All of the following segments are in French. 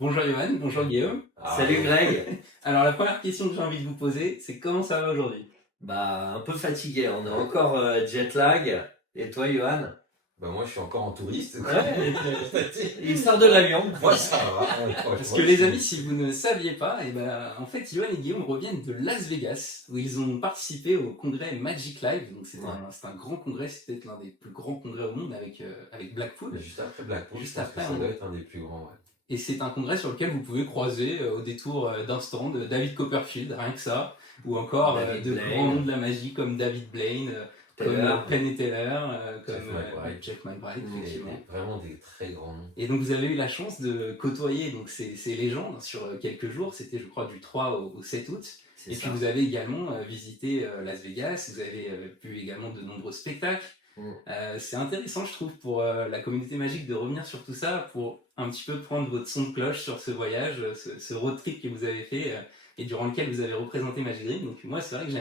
Bonjour Johan, bonjour Guillaume. Salut Greg. Alors la première question que j'ai envie de vous poser, c'est comment ça va aujourd'hui? Bah, un peu fatigué, on est encore jet lag. Et toi, Johan? Bah moi je suis encore en touriste. Ouais, il sort de l'avion. Moi ça va. Parce que les amis, si vous ne saviez pas, en fait, Johan et Guillaume reviennent de Las Vegas, où ils ont participé au congrès Magic Live. Donc c'est un grand congrès, c'est peut-être l'un des plus grands congrès au monde avec Blackpool. Juste après Blackpool, Juste je pense après, que ça doit être un des plus grands. Ouais. Et c'est un congrès sur lequel vous pouvez croiser au détour d'un stand David Copperfield, rien que ça, ou encore David de Blaine. grands noms de la magie comme David Blaine, comme Penn et Teller, comme Jeff McBride, effectivement. Vraiment des très grands noms. Et donc vous avez eu la chance de côtoyer donc, ces légendes sur quelques jours, c'était je crois du 3 au 7 août. Et puis vous avez également visité Las Vegas, vous avez vu également de nombreux spectacles. C'est intéressant, je trouve, pour la communauté magique de revenir sur tout ça, pour un petit peu prendre votre son de cloche sur ce voyage, ce road trip que vous avez fait et durant lequel vous avez représenté Magic Dream. Donc moi, c'est vrai que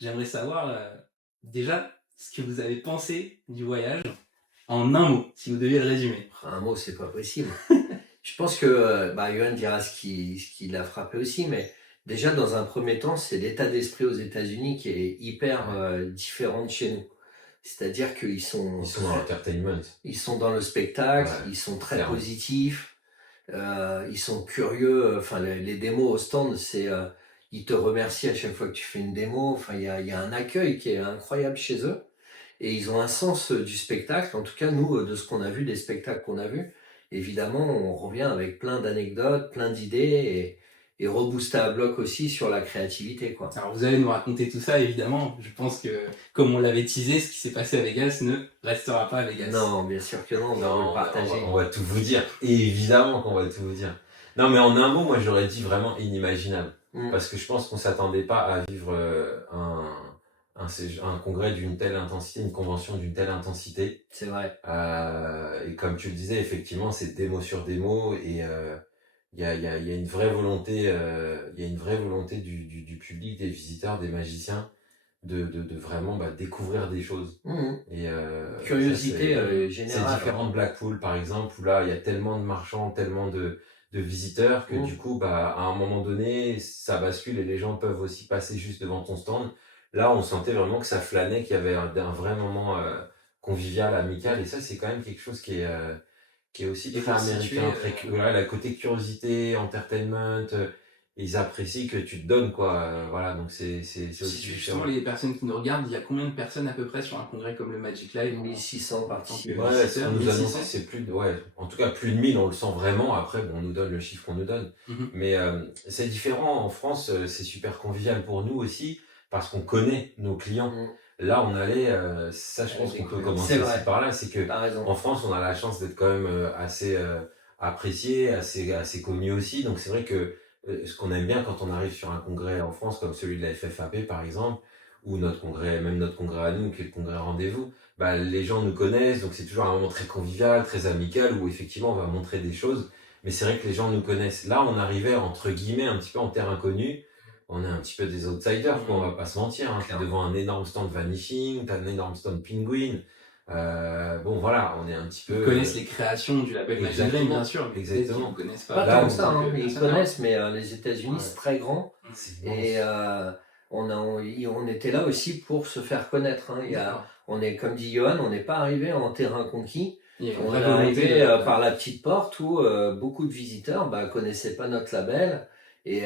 j'aimerais savoir déjà ce que vous avez pensé du voyage en un mot, si vous deviez le résumer. Un mot, c'est pas possible. Je pense que Johan dira ce qui l'a frappé aussi, mais déjà dans un premier temps, c'est l'état d'esprit aux États-Unis qui est hyper différent de chez nous. C'est-à-dire qu'ils sont dans l'entertainment. Ils sont dans le spectacle, ils sont très positifs, ils sont curieux. Enfin, les démos au stand, ils te remercient à chaque fois que tu fais une démo. Enfin, il y a un accueil qui est incroyable chez eux. Et ils ont un sens du spectacle. En tout cas, nous, de ce qu'on a vu, des spectacles qu'on a vus, évidemment, on revient avec plein d'anecdotes, plein d'idées et rebooster à bloc aussi sur la créativité, quoi. Alors vous allez nous raconter tout ça, évidemment. Je pense que, comme on l'avait teasé, ce qui s'est passé à Vegas ne restera pas à Vegas. Non, bien sûr que non, on va le partager. On va tout vous dire. Et évidemment qu'on va tout vous dire. Non, mais en un mot, moi j'aurais dit vraiment inimaginable. Parce que je pense qu'on s'attendait pas à vivre un congrès d'une telle intensité, une convention d'une telle intensité. C'est vrai. Et comme tu le disais, effectivement, c'est démo sur démo et il y a une vraie volonté, du public, des visiteurs, des magiciens de vraiment découvrir des choses. Et curiosité générale. C'est différent de Blackpool par exemple, où là il y a tellement de marchands, tellement de visiteurs que du coup à un moment donné ça bascule et les gens peuvent aussi passer juste devant ton stand. Là on sentait vraiment que ça flânait, qu'il y avait un vrai moment convivial, amical, et ça c'est quand même quelque chose qui est aussi très américain, voilà, la côté curiosité, entertainment, ils apprécient que tu te donnes, quoi. Voilà, donc c'est aussi justement les personnes qui nous regardent, il y a combien de personnes à peu près sur un congrès comme le Magic Live? 1600 participants. Ouais, ce qu'on nous a annoncé, c'est en tout cas plus de 1000, on le sent vraiment. Après, bon, on nous donne le chiffre qu'on nous donne. Mais c'est différent. En France, c'est super convivial pour nous aussi, parce qu'on connaît nos clients. Là, on allait, ça je pense qu'on peut commencer aussi par là, c'est que en France, on a la chance d'être quand même assez apprécié, assez connu aussi. Donc c'est vrai que ce qu'on aime bien quand on arrive sur un congrès en France, comme celui de la FFAP par exemple, ou notre congrès à nous, qui est le congrès rendez-vous, les gens nous connaissent, donc c'est toujours un moment très convivial, très amical, où effectivement on va montrer des choses. Mais c'est vrai que les gens nous connaissent. Là, on arrivait entre guillemets un petit peu en terre inconnue. On est un petit peu des outsiders, quoi, on va pas se mentir. T'es devant un énorme stand Vanishing, t'as un énorme stand Penguin. Bon, voilà, on est un petit peu. Ils connaissent les créations du label Magic Dream, bien sûr. Exactement. Ils ne connaissent pas tant que ça, ils connaissent, mais les États-Unis, c'est très grand. Et on était là aussi pour se faire connaître. On est, comme dit Johan, on n'est pas arrivé en terrain conquis. On est arrivé par la petite porte où beaucoup de visiteurs connaissaient pas notre label. Et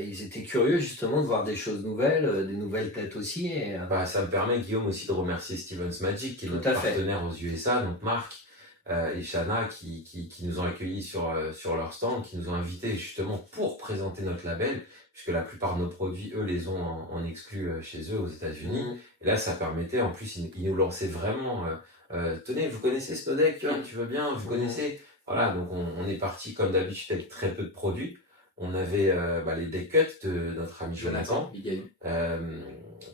ils étaient curieux justement de voir des choses nouvelles, des nouvelles têtes aussi. Et, ça me permet, Guillaume, aussi de remercier Stevens Magic, qui est notre partenaire aux USA, donc Marc et Shana, qui nous ont accueillis sur leur stand, qui nous ont invités justement pour présenter notre label, puisque la plupart de nos produits, eux, les ont en exclu chez eux aux États-Unis. Et là, ça permettait, en plus, ils nous lançaient vraiment, tenez, vous connaissez ce deck, tu veux bien, vous connaissez. Voilà, donc on est parti comme d'habitude avec très peu de produits. On avait les deck cuts de notre ami Jonathan.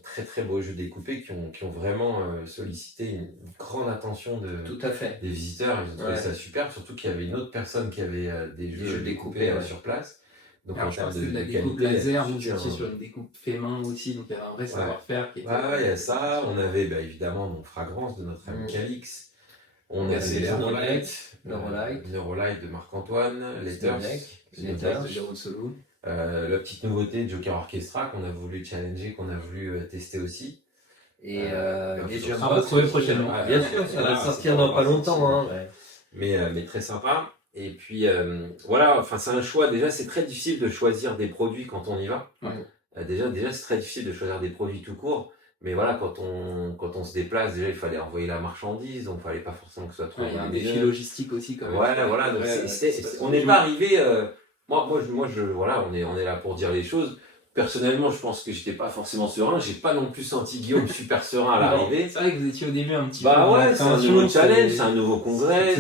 Très très beaux jeux découpés qui ont vraiment sollicité une grande attention des visiteurs. Ils ont trouvé ça super, surtout qu'il y avait une autre personne qui avait des jeux découpés sur place. Donc en termes de la découpe laser, vous étiez sur une découpe fait main aussi, donc il y avait un vrai savoir-faire qui était... il y a ça. On avait évidemment Fragrance de notre ami Calix. On a les Neurolight de Marc-Antoine, Letters Letters. la petite nouveauté Joker Orchestra qu'on a voulu challenger, qu'on a voulu tester aussi. Et les on va retrouver prochainement. Bien sûr, ça va sortir dans pas longtemps. Hein. Mais très sympa. Et puis voilà, enfin c'est un choix. Déjà, c'est très difficile de choisir des produits quand on y va. Ouais. Déjà, c'est très difficile de choisir des produits tout court. Mais voilà, quand on se déplace, déjà il fallait envoyer la marchandise, donc il fallait pas forcément que ce soit trop. Il y a un défi logistique aussi quand même. Voilà. Donc on n'est pas arrivé. Moi, voilà, on est là pour dire les choses. Personnellement, je pense que j'étais pas forcément serein. J'ai pas non plus senti Guillaume super serein à l'arrivée. C'est vrai que vous étiez au début un petit peu. Bah ouais, c'est un nouveau challenge, c'est un nouveau congrès.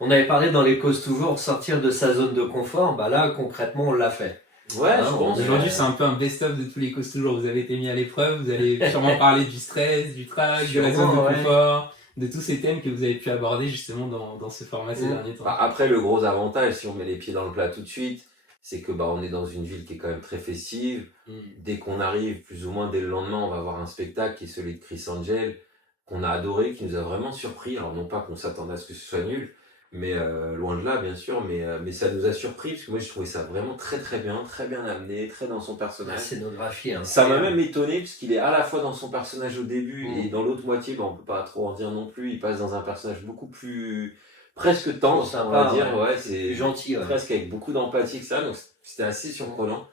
On avait parlé dans les causes toujours sortir de sa zone de confort. Bah là, concrètement, on l'a fait. Ouais, je pense. Aujourd'hui, c'est un peu un best-of de tous les causes toujours. Vous avez été mis à l'épreuve. Vous allez sûrement parler du stress, du trac, de la zone de confort, de tous ces thèmes que vous avez pu aborder justement dans ce format ces derniers temps. Après, le gros avantage, si on met les pieds dans le plat tout de suite, c'est que on est dans une ville qui est quand même très festive. Dès qu'on arrive, plus ou moins dès le lendemain, on va voir un spectacle qui est celui de Chris Angel, qu'on a adoré, qui nous a vraiment surpris. Alors non pas qu'on s'attendait à ce que ce soit nul, mais loin de là bien sûr, mais ça nous a surpris parce que moi je trouvais ça vraiment très bien amené, très dans son personnage. La scénographie. Hein, ça m'a même étonné parce qu'il est à la fois dans son personnage au début et dans l'autre moitié, on peut pas trop en dire non plus, il passe dans un personnage beaucoup plus presque tendre, on va dire, c'est gentil, presque avec beaucoup d'empathie que ça, donc c'était assez surprenant.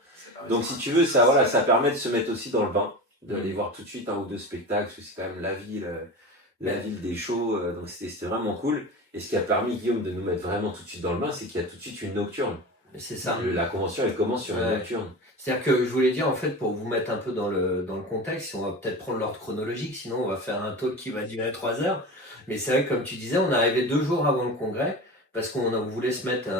Donc si tu veux, ça permet de se mettre aussi dans le bain, d'aller voir tout de suite un ou deux spectacles, parce que c'est quand même la ville des shows, donc c'était vraiment cool. Et ce qui a permis, Guillaume, de nous mettre vraiment tout de suite dans le bain, c'est qu'il y a tout de suite une nocturne. C'est ça. La convention, elle commence sur une nocturne. C'est-à-dire que je voulais dire, en fait, pour vous mettre un peu dans le contexte, on va peut-être prendre l'ordre chronologique, sinon on va faire un talk qui va durer 3 heures. Mais c'est vrai que, comme tu disais, on est arrivé 2 jours avant le congrès, parce qu'on voulait se mettre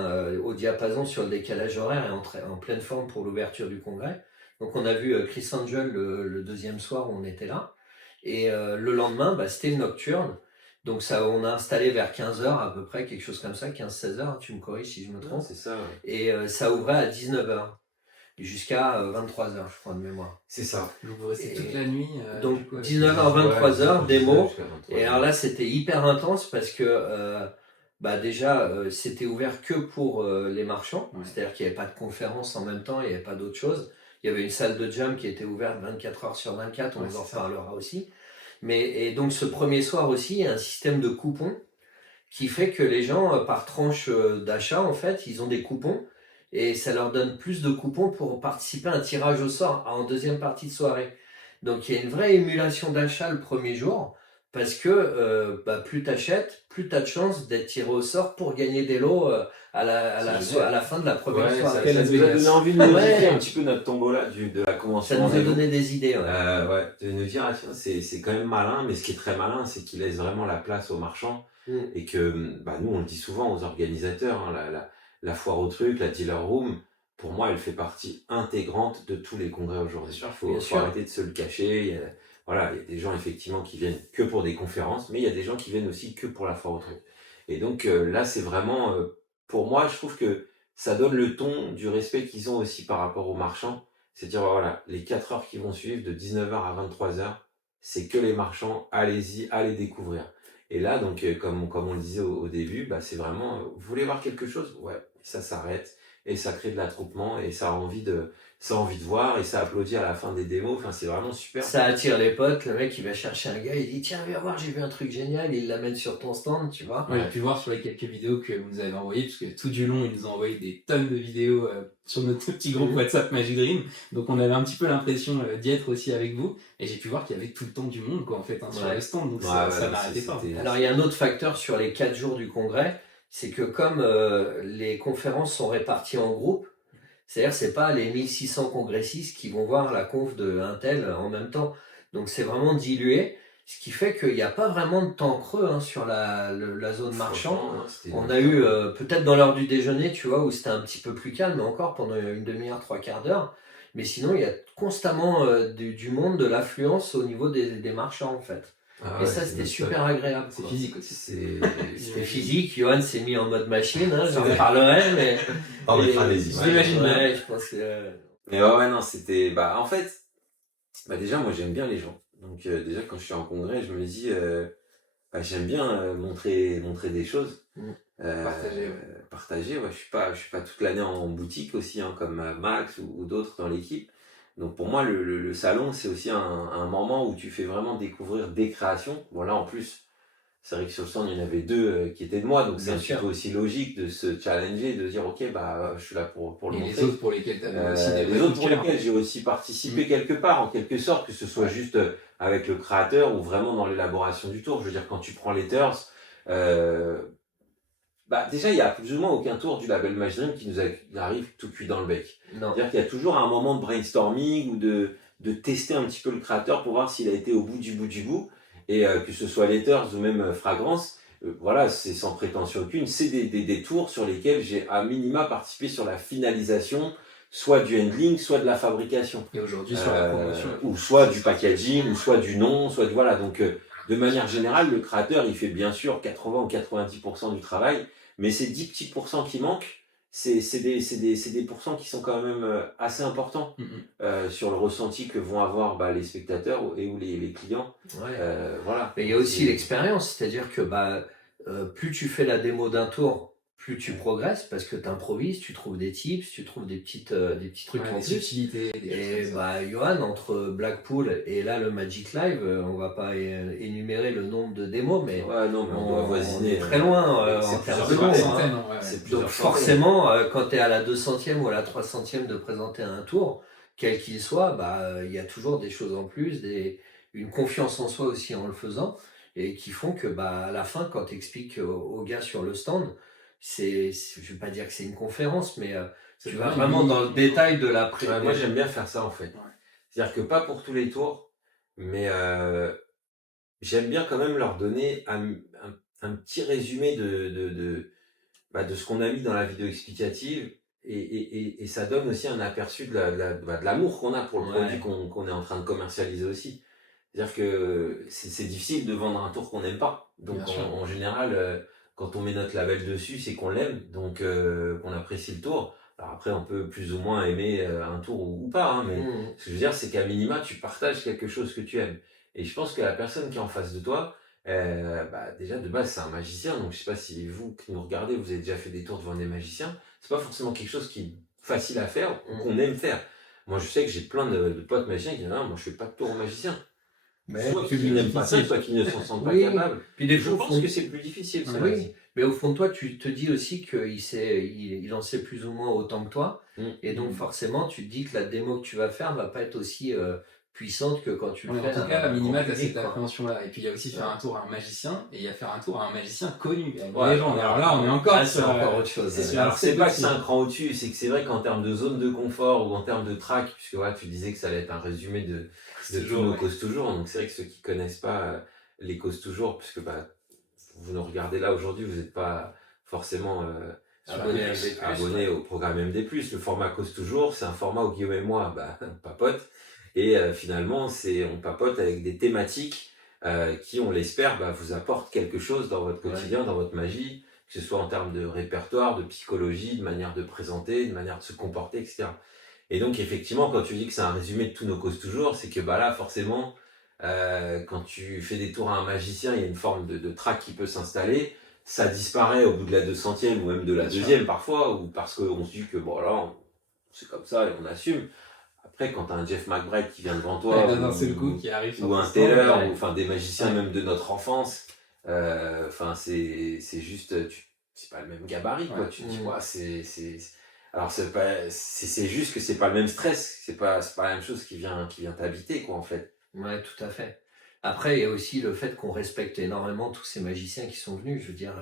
au diapason sur le décalage horaire et entrer en pleine forme pour l'ouverture du congrès. Donc on a vu Chris Angel le deuxième soir où on était là. Et le lendemain, c'était une nocturne. Donc on a installé vers 15h à peu près, quelque chose comme ça, 15-16h, tu me corriges si je me trompe. C'est ça, ouais. Et ça ouvrait à 19h, jusqu'à 23h je crois de mémoire. C'est ça. Donc vous restez toute la nuit. Donc 19h, 23h, démo. Et alors là c'était hyper intense parce que déjà c'était ouvert que pour les marchands, c'est-à-dire qu'il n'y avait pas de conférence en même temps, il n'y avait pas d'autre chose. Il y avait une salle de jam qui était ouverte 24h/24, on vous en reparlera aussi. Et donc ce premier soir aussi, il y a un système de coupons qui fait que les gens, par tranche d'achat, en fait, ils ont des coupons et ça leur donne plus de coupons pour participer à un tirage au sort en deuxième partie de soirée. Donc il y a une vraie émulation d'achat le premier jour parce que plus tu achètes, plus tu as de chances d'être tiré au sort pour gagner des lots à la fin de la première soirée. Ça nous a donné envie de modifier un petit peu notre tombola de la convention. Ça nous a donné des idées. De nous dire, c'est quand même malin, mais ce qui est très malin, c'est qu'il laisse vraiment la place aux marchands et que nous, on le dit souvent aux organisateurs, la foire au truc, la dealer room, pour moi, elle fait partie intégrante de tous les congrès aujourd'hui. Il faut arrêter de se le cacher. Il y a des gens effectivement qui viennent que pour des conférences, mais il y a des gens qui viennent aussi que pour la foire au truc. Et donc là, c'est vraiment, pour moi, je trouve que ça donne le ton du respect qu'ils ont aussi par rapport aux marchands. C'est-à-dire, les 4 heures qui vont suivre, de 19h à 23h, c'est que les marchands, allez-y, allez découvrir. Et là, donc, comme on le disait au début, c'est vraiment, vous voulez voir quelque chose ? Ouais, ça s'arrête, et ça crée de l'attroupement, et ça a envie de voir, et ça applaudit à la fin des démos, c'est vraiment super. Ça attire les potes, le mec il va chercher un gars, il dit tiens viens voir, j'ai vu un truc génial, et il l'amène sur ton stand, tu vois. J'ai pu voir sur les quelques vidéos que vous nous avez envoyées, parce que tout du long ils nous ont envoyé des tonnes de vidéos sur notre petit groupe WhatsApp Magic Dream, donc on avait un petit peu l'impression d'y être aussi avec vous, et j'ai pu voir qu'il y avait tout le temps du monde quoi en fait sur le stand, donc ça n'arrêtait pas. Alors il y a un autre facteur sur les 4 jours du congrès, c'est que comme les conférences sont réparties en groupes, c'est-à-dire c'est pas les 1600 congressistes qui vont voir la conf de un tel en même temps. Donc c'est vraiment dilué, ce qui fait qu'il n'y a pas vraiment de temps creux sur la zone marchand. On a eu peut-être dans l'heure du déjeuner, tu vois, où c'était un petit peu plus calme, mais encore pendant une demi-heure, 3/4 d'heure. Mais sinon, il y a constamment du monde, de l'affluence au niveau des marchands en fait. Et ça c'était super agréable. C'est physique aussi. C'était physique, Johan s'est mis en mode machine, j'en parlerai, mais... On mettra des images. J'imagine bien. Je pense que... Mais non, c'était... en fait, déjà moi j'aime bien les gens. Donc déjà quand je suis en congrès, je me dis, J'aime bien montrer des choses. Partager, ouais. Partager, ouais, je suis pas toute l'année en boutique aussi, hein, comme Max ou d'autres dans l'équipe. Donc pour moi, le salon, c'est aussi un moment où tu fais vraiment découvrir des créations. Bon là, en plus, c'est vrai que sur le stand, il y en avait deux qui étaient de moi, donc c'est Bien un petit sûr. peu aussi logique de se challenger, de dire, ok, je suis là pour le Et montrer. les autres pour lesquels tu avais aussi des Les autres pour lesquels j'ai aussi participé quelque part, en quelque sorte, que ce soit juste avec le créateur ou vraiment dans l'élaboration du tour. Je veux dire, quand tu prends Letters, déjà, il y a plus ou moins aucun tour du label Match Dream qui nous arrive tout cuit dans le bec. Non. C'est-à-dire qu'il y a toujours un moment de brainstorming ou de tester un petit peu le créateur pour voir s'il a été au bout du bout du bout. Et que ce soit Letters ou même Fragrance, voilà, c'est sans prétention aucune, c'est des tours sur lesquels j'ai à minima participé sur la finalisation, soit du handling, soit de la fabrication. Et aujourd'hui sur la promotion. Ou soit du packaging, ou soit du nom, soit du voilà. Donc, de manière générale, le créateur, il fait bien sûr 80 ou 90% du travail, mais ces 10 petits pourcents qui manquent, c'est des pourcents qui sont quand même assez importants sur le ressenti que vont avoir les spectateurs et ou les clients. Ouais. Voilà. Mais il y a aussi l'expérience, c'est-à-dire que plus tu fais la démo d'un tour, plus tu progresses parce que tu improvises, tu trouves des tips, tu trouves des petits trucs en des plus. subtilités. Et Johan, entre Blackpool et là le Magic Live, on va pas énumérer le nombre de démos, mais ouais, non, mais on doit voisiner. On est très loin en termes de centaines. Donc forcément, quand tu es à la 200e ou à la 300e de présenter un tour, quel qu'il soit, il y a toujours des choses en plus, une confiance en soi aussi en le faisant, et qui font que à la fin, quand tu expliques aux gars sur le stand, je vais pas dire que c'est une conférence, mais tu vas vraiment dans le détail de la présentation. Moi j'aime bien faire ça en fait. Ouais. C'est-à-dire que pas pour tous les tours, mais j'aime bien quand même leur donner un petit résumé de ce qu'on a mis dans la vidéo explicative et ça donne aussi un aperçu de l'amour qu'on a pour le produit qu'on est en train de commercialiser aussi. C'est-à-dire que c'est difficile de vendre un tour qu'on n'aime pas. Donc en général, quand on met notre label dessus, c'est qu'on l'aime, donc qu'on apprécie le tour. Alors après, on peut plus ou moins aimer un tour ou pas, hein, mais ce que je veux dire, c'est qu'à minima, tu partages quelque chose que tu aimes. Et je pense que la personne qui est en face de toi, déjà de base, c'est un magicien, donc je sais pas si vous qui nous regardez, vous avez déjà fait des tours devant des magiciens. C'est pas forcément quelque chose qui est facile à faire ou qu'on aime faire. Moi, je sais que j'ai plein de potes magiciens qui disent non, moi je fais pas de tour aux magiciens. Mais soit qui n'aiment pas ça, soit qui ne s'en sentent pas capables. Puis des je pense que c'est plus difficile. Mais au fond de toi, tu te dis aussi qu'il en sait plus ou moins autant que toi. Et donc forcément, tu te dis que la démo que tu vas faire va pas être aussi puissante que quand tu le fais. En tout cas, à minima, tu as cette appréhension-là. Et puis il y a aussi faire un tour à un magicien, et il y a faire un tour à un magicien connu. Alors là, on est encore c'est encore autre chose. Alors c'est pas que c'est un cran au-dessus, c'est que c'est vrai qu'en termes de zone de confort ou en termes de track, puisque tu disais que ça allait être un résumé de tous nos causes toujours. Donc c'est vrai que ceux qui connaissent pas les causes toujours, puisque vous nous regardez là aujourd'hui, vous n'êtes pas forcément abonné au programme MD+. Le format cause toujours, c'est un format où Guillaume et moi papote. Et finalement, on papote avec des thématiques qui, on l'espère, vous apportent quelque chose dans votre quotidien, dans votre magie, que ce soit en termes de répertoire, de psychologie, de manière de présenter, de manière de se comporter, etc. Et donc, effectivement, quand tu dis que c'est un résumé de tous nos causes toujours, c'est que là, forcément, quand tu fais des tours à un magicien, il y a une forme de trac qui peut s'installer. Ça disparaît au bout de la 200e ou même de la deuxième parfois, ou parce qu'on se dit que c'est comme ça et on assume. Après, quand tu as un Jeff McBride qui vient devant toi, qui arrive ou un Taylor, ou des magiciens même de notre enfance, c'est juste, c'est pas le même gabarit, quoi. Tu dis, alors c'est juste que c'est pas le même stress, c'est pas la même chose qui vient t'habiter, quoi, en fait. Ouais, tout à fait. Après, il y a aussi le fait qu'on respecte énormément tous ces magiciens qui sont venus. Je veux dire,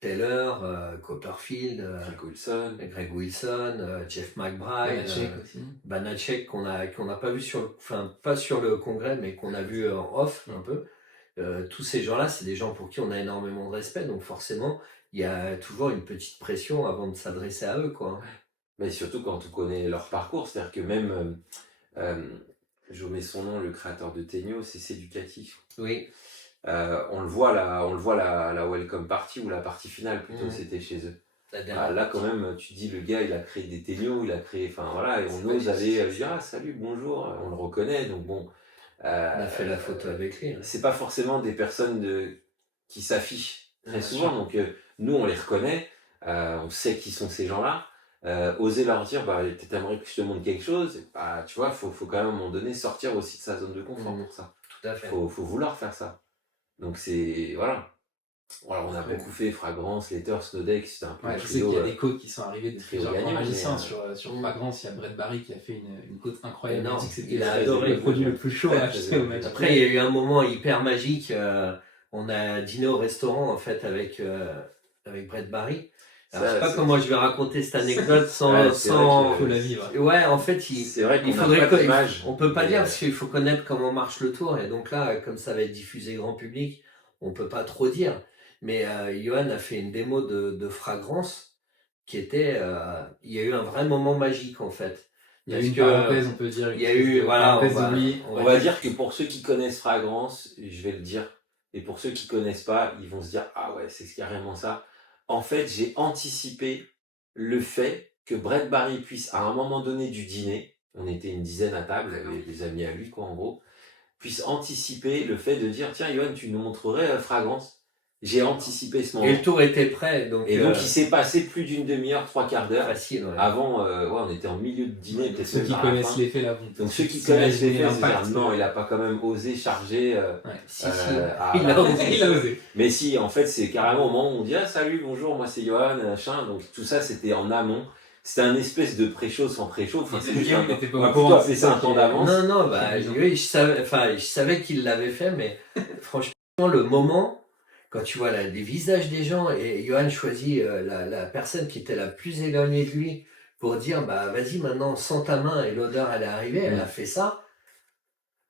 Taylor, Copperfield, Greg Wilson, Jeff McBride, Banachek qu'on n'a pas vu pas sur le congrès, mais qu'on a vu en off un peu. Tous ces gens-là, c'est des gens pour qui on a énormément de respect, donc forcément, il y a toujours une petite pression avant de s'adresser à eux, quoi. Mais surtout quand on connaît leur parcours, c'est-à-dire que même je mets son nom, le créateur de Tegno, c'est éducatif. Oui. On le voit la welcome party ou la partie finale plutôt, c'était chez eux. Là quand même, tu dis le gars il a créé des Tegno, il a créé, et on ose aller dire salut, bonjour, on le reconnaît, donc bon. On a fait la photo avec lui. C'est pas forcément des personnes qui s'affichent très Bien souvent. sûr. Donc, nous, on les reconnaît, on sait qui sont ces gens-là. Oser leur dire, bah, t'aimerais que je te montre quelque chose, bah, tu vois, faut quand même à un moment donné sortir aussi de sa zone de confort pour ça. Tout à fait. Faut vouloir faire ça. Donc, voilà. Alors, on a beaucoup fait Fragrance, Later, Snowdeck, c'était un peu je sais qu'il y a des côtes qui sont arrivées de trio plusieurs grands gagnant, magiciens mais, sur Fragrance. Il y a Brett Barry qui a fait une côte incroyable. Il a dit que c'était Il a adoré le produit le plus chaud à acheter au Magic. Après, il y a eu un moment hyper magique. On a dîné au restaurant en fait avec Brett Barry. Alors, je sais pas comment je vais raconter cette anecdote sans faut la vivre. Ouais, en fait, c'est vrai il faudrait on peut pas dire parce qu'il faut connaître comment marche le tour et donc là, comme ça va être diffusé grand public, on peut pas trop dire. Mais Johan a fait une démo de Fragrance qui était, il y a eu un vrai moment magique en fait. Il y a eu une parenthèse, on peut dire. Il y a eu, voilà, on va dire que pour ceux qui connaissent Fragrance, je vais le dire, et pour ceux qui connaissent pas, ils vont se dire, ah ouais, c'est carrément ça. En fait, j'ai anticipé le fait que Brett Barry puisse, à un moment donné du dîner, on était une dizaine à table, avec des amis à lui, quoi, en gros, puisse anticiper le fait de dire, tiens, Johan, tu nous montrerais Fragrance. J'ai anticipé ce moment. Et le tour était prêt. Donc, il s'est passé plus d'une demi-heure, 3/4 d'heure. Facile, ouais. Avant, on était en milieu de dîner. Donc, ceux qui connaissent l'effet là. Donc ceux qui connaissent l'effet, non, il a pas quand même osé charger. Il a osé. Mais si, en fait, c'est carrément au moment où on dit, ah salut, bonjour, moi c'est Johan, machin. Donc tout ça, c'était en amont. C'était un espèce de pré-show sans pré-show. Enfin, c'est un temps d'avance. Non, oui, je savais qu'il l'avait fait, mais franchement, le moment, quand tu vois les visages des gens, et Johan choisit la personne qui était la plus éloignée de lui pour dire, bah vas-y maintenant, sens ta main, et l'odeur elle est arrivée, elle a fait ça.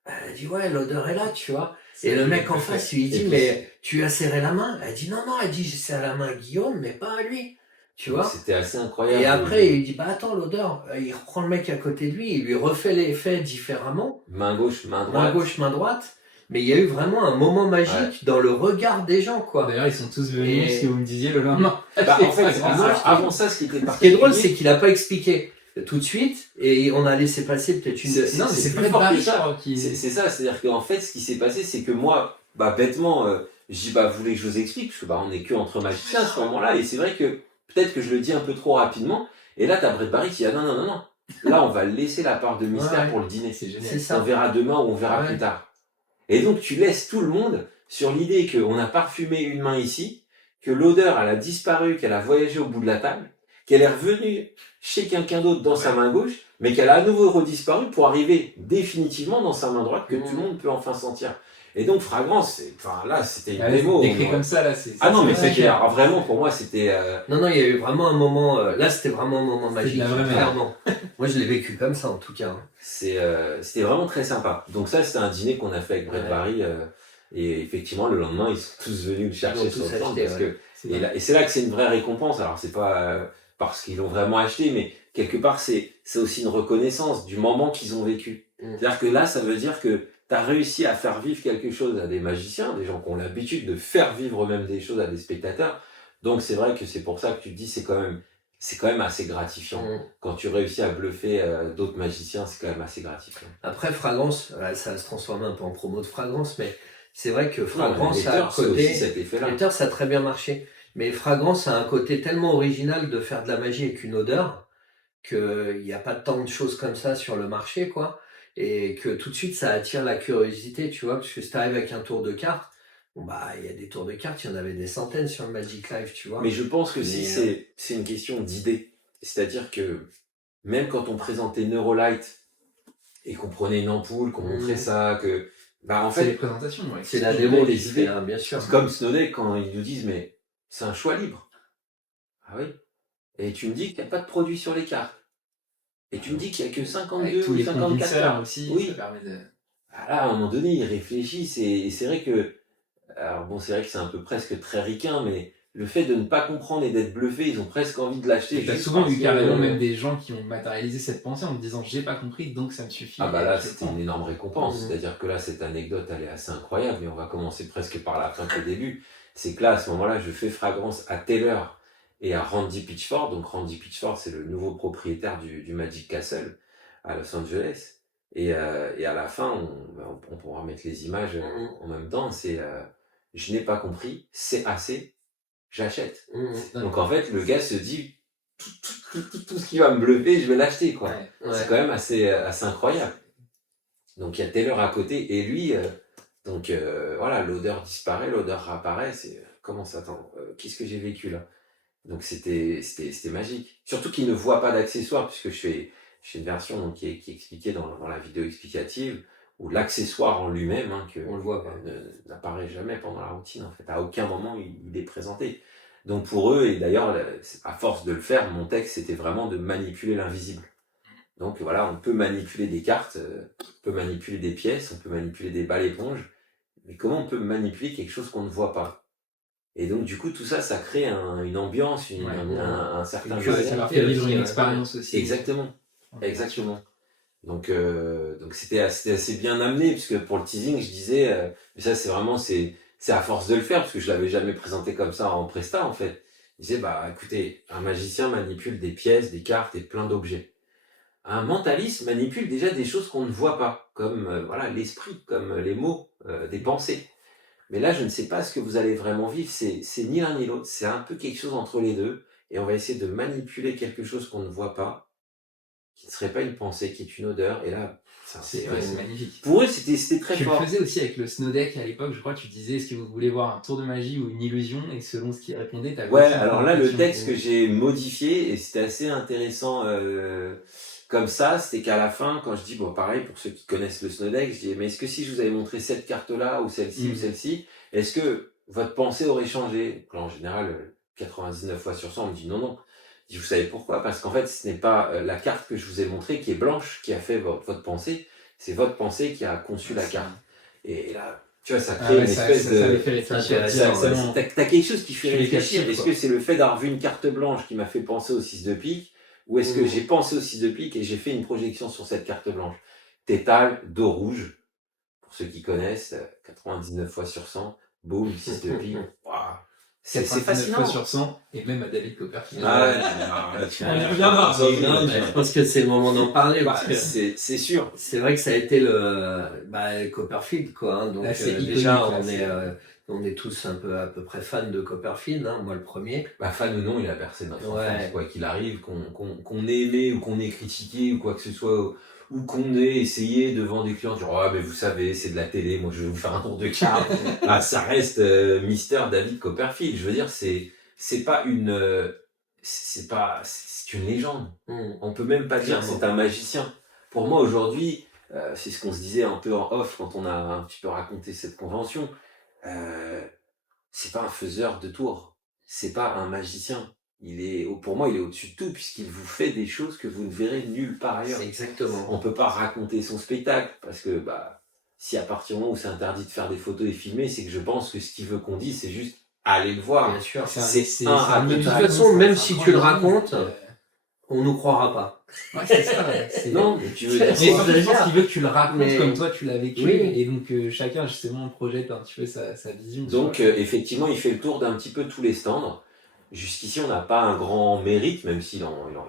Elle a dit, ouais, l'odeur est là, tu vois. Et le mec en face lui dit, mais tu as serré la main? Elle dit, non, elle dit, j'ai serré la main à Guillaume, mais pas à lui. Tu vois. C'était assez incroyable. Et après, il dit, bah attends, l'odeur. Il reprend le mec à côté de lui, il lui refait l'effet différemment. Main gauche, main droite. Main gauche, main droite. Mais il y a eu vraiment un moment magique dans le regard des gens, quoi. D'ailleurs, ils sont tous venus, si vous me disiez, le lendemain. En fait, avant ça, ce qui était Ce qui est drôle, c'est qu'il a pas expliqué tout de suite, et on a laissé passer peut-être une... Non, mais c'est plus fort que ça. C'est ça, c'est-à-dire qu'en fait, ce qui s'est passé, c'est que moi, bêtement, je dis, vous voulez que je vous explique, parce que on est que entre magiciens à ce moment-là, et c'est vrai que peut-être que je le dis un peu trop rapidement, et là, t'as Brett Barry qui dit, ah non. Là, on va laisser la part de mystère pour le dîner. C'est génial. C'est ça. On verra demain ou on verra plus tard. Et donc, tu laisses tout le monde sur l'idée qu'on a parfumé une main ici, que l'odeur, elle a disparu, qu'elle a voyagé au bout de la table, qu'elle est revenue chez quelqu'un d'autre dans sa main gauche, mais qu'elle a à nouveau redisparu pour arriver définitivement dans sa main droite, que tout le monde peut enfin sentir. Et donc, Fragrance, là, c'était une démo. Décrit comme ça, là, c'est... Ah non, mais c'est clair. Vraiment, pour moi, c'était... Non, il y a eu vraiment un moment... là, c'était vraiment un moment magique, clairement. Moi, je l'ai vécu comme ça, en tout cas. C'était vraiment très sympa. Donc ça, c'était un dîner qu'on a fait avec Brett Barry. Et effectivement, le lendemain, ils sont tous venus le chercher sur le stand. Et c'est là que c'est une vraie récompense. Alors, c'est pas parce qu'ils l'ont vraiment acheté, mais quelque part, c'est aussi une reconnaissance du moment qu'ils ont vécu. C'est-à-dire que là, ça veut dire que tu as réussi à faire vivre quelque chose à des magiciens, des gens qui ont l'habitude de faire vivre eux-mêmes des choses à des spectateurs. Donc, c'est vrai que c'est pour ça que tu te dis, c'est quand même assez gratifiant. Quand tu réussis à bluffer d'autres magiciens, c'est quand même assez gratifiant. Après, Fragrance, ça va se transformer un peu en promo de Fragrance, mais c'est vrai que Fragrance a un côté... Later, ça a très bien marché. Mais Fragrance a un côté tellement original de faire de la magie avec une odeur qu'il n'y a pas tant de choses comme ça sur le marché, quoi. Et que tout de suite, ça attire la curiosité, tu vois, parce que si t'arrives avec un tour de cartes, il y a des tours de cartes, il y en avait des centaines sur le Magic Live, tu vois. Mais je pense que c'est une question d'idée. C'est-à-dire que même quand on présentait Neurolight et qu'on prenait une ampoule, qu'on montrait ça, que... en fait, c'est les présentations, ouais. C'est la démo, les idées, bien sûr. C'est comme Snowdeck quand ils nous disent, mais c'est un choix libre. Ah oui. Et tu me dis qu'il n'y a pas de produit sur les cartes. Et tu me dis qu'il n'y a que 52 ou 54 cartes. Aussi, oui. Ça permet de... Là, à un moment donné, ils réfléchissent et c'est vrai que... Alors bon, c'est vrai que c'est un peu presque très ricain, mais le fait de ne pas comprendre et d'être bluffé, ils ont presque envie de l'acheter. Tu as souvent eu carrément même des gens qui ont matérialisé cette pensée en me disant j'ai pas compris donc ça me suffit. Là c'était une énorme récompense, c'est-à-dire que là cette anecdote elle est assez incroyable et on va commencer presque par la fin au début. C'est que là à ce moment-là je fais Fragrance à Taylor et à Randy Pitchford. Donc Randy Pitchford c'est le nouveau propriétaire du Magic Castle à Los Angeles et à la fin on pourra mettre les images en même temps. je n'ai pas compris, c'est assez, j'achète. Mmh. Donc en fait, le gars se dit, tout ce qui va me bluffer, je vais l'acheter, quoi. C'est quand même assez incroyable. Donc il y a Taylor à côté, et lui, voilà, l'odeur disparaît, l'odeur réapparaît, comment ça, attends, qu'est-ce que j'ai vécu là? Donc c'était magique. Surtout qu'il ne voit pas d'accessoires, puisque je fais une version donc, qui est expliquée dans la vidéo explicative, où l'accessoire en lui-même, on le voit pas, n'apparaît jamais pendant la routine, en fait. À aucun moment il est présenté. Donc pour eux, et d'ailleurs, à force de le faire, mon texte, c'était vraiment de manipuler l'invisible. Donc voilà, on peut manipuler des cartes, on peut manipuler des pièces, on peut manipuler des balles éponges, mais comment on peut manipuler quelque chose qu'on ne voit pas? Et donc du coup, tout ça, ça crée une ambiance, un certain... Ça leur fait vivre une expérience aussi. Exactement. Donc c'était assez bien amené, puisque pour le teasing, je disais, mais ça c'est vraiment, c'est à force de le faire, parce que je l'avais jamais présenté comme ça en presta, en fait. Je disais, bah écoutez, un magicien manipule des pièces, des cartes et plein d'objets. Un mentaliste manipule déjà des choses qu'on ne voit pas, comme voilà, l'esprit, comme les mots, des pensées. Mais là, je ne sais pas ce que vous allez vraiment vivre, c'est ni l'un ni l'autre, c'est un peu quelque chose entre les deux, et on va essayer de manipuler quelque chose qu'on ne voit pas, qui ne serait pas une pensée, qui est une odeur, et là, c'est magnifique. Pour eux, c'était très fort. Tu le faisais aussi avec le Snow Deck à l'époque, je crois, tu disais, est-ce que vous voulez voir un tour de magie ou une illusion, et selon ce qu'il répondait, t'avais... Ouais, alors là, le texte que j'ai modifié, et c'était assez intéressant comme ça, c'était qu'à la fin, quand je dis, bon, pareil, pour ceux qui connaissent le Snow Deck, je dis, mais est-ce que si je vous avais montré cette carte-là, ou celle-ci, ou celle-ci, est-ce que votre pensée aurait changé? Donc là, en général, 99 fois sur 100, on me dit non. Je dis, vous savez pourquoi? Parce qu'en fait, ce n'est pas la carte que je vous ai montrée qui est blanche, qui a fait votre pensée, c'est votre pensée qui a conçu la carte. Et là, tu vois, ça crée une espèce de... Ça les fait réfléchir. T'as quelque chose qui fait réfléchir. Est-ce que c'est le fait d'avoir vu une carte blanche qui m'a fait penser au 6 de pique, ou est-ce que j'ai pensé au 6 de pique et j'ai fait une projection sur cette carte blanche? Tétale, dos rouge, pour ceux qui connaissent, 99 fois sur 100, boum, 6 de pique. Wow. C'est fascinant. Fois sur 100, et même à David Copperfield. On y reviendra. Je pense que c'est le moment d'en parler. C'est sûr. C'est vrai que ça a été le Copperfield, quoi. Donc déjà, on est tous à peu près fans de Copperfield, moi le premier. Fan ou non, il a percé notre enfance, quoi qu'il arrive, qu'on ait aimé ou qu'on ait critiqué ou quoi que ce soit, ou qu'on ait essayé devant des clients, dire mais vous savez, c'est de la télé, moi je vais vous faire un tour de carte. Ça reste Mister David Copperfield. Je veux dire, c'est une légende. On peut même pas dire que c'est un magicien. Pour moi aujourd'hui, c'est ce qu'on se disait un peu en off quand on a un petit peu raconté cette convention. C'est pas un faiseur de tours, c'est pas un magicien. Pour moi, il est au-dessus de tout, puisqu'il vous fait des choses que vous ne verrez nulle part ailleurs. Exactement. On peut pas raconter son spectacle, parce que si à partir du moment où c'est interdit de faire des photos et filmer, c'est que je pense que ce qu'il veut qu'on dise, c'est juste aller le voir. Bien sûr. De toute façon, même si tu le racontes, on nous croira pas. Ouais, c'est ça. Non, mais tu veux dire. Mais je pense qu'il veut que tu le racontes comme toi tu l'as vécu. Oui. Et donc chacun justement projette un petit peu sa vision. Donc effectivement, il fait le tour d'un petit peu tous les stands. Jusqu'ici, on n'a pas un grand mérite, même s'il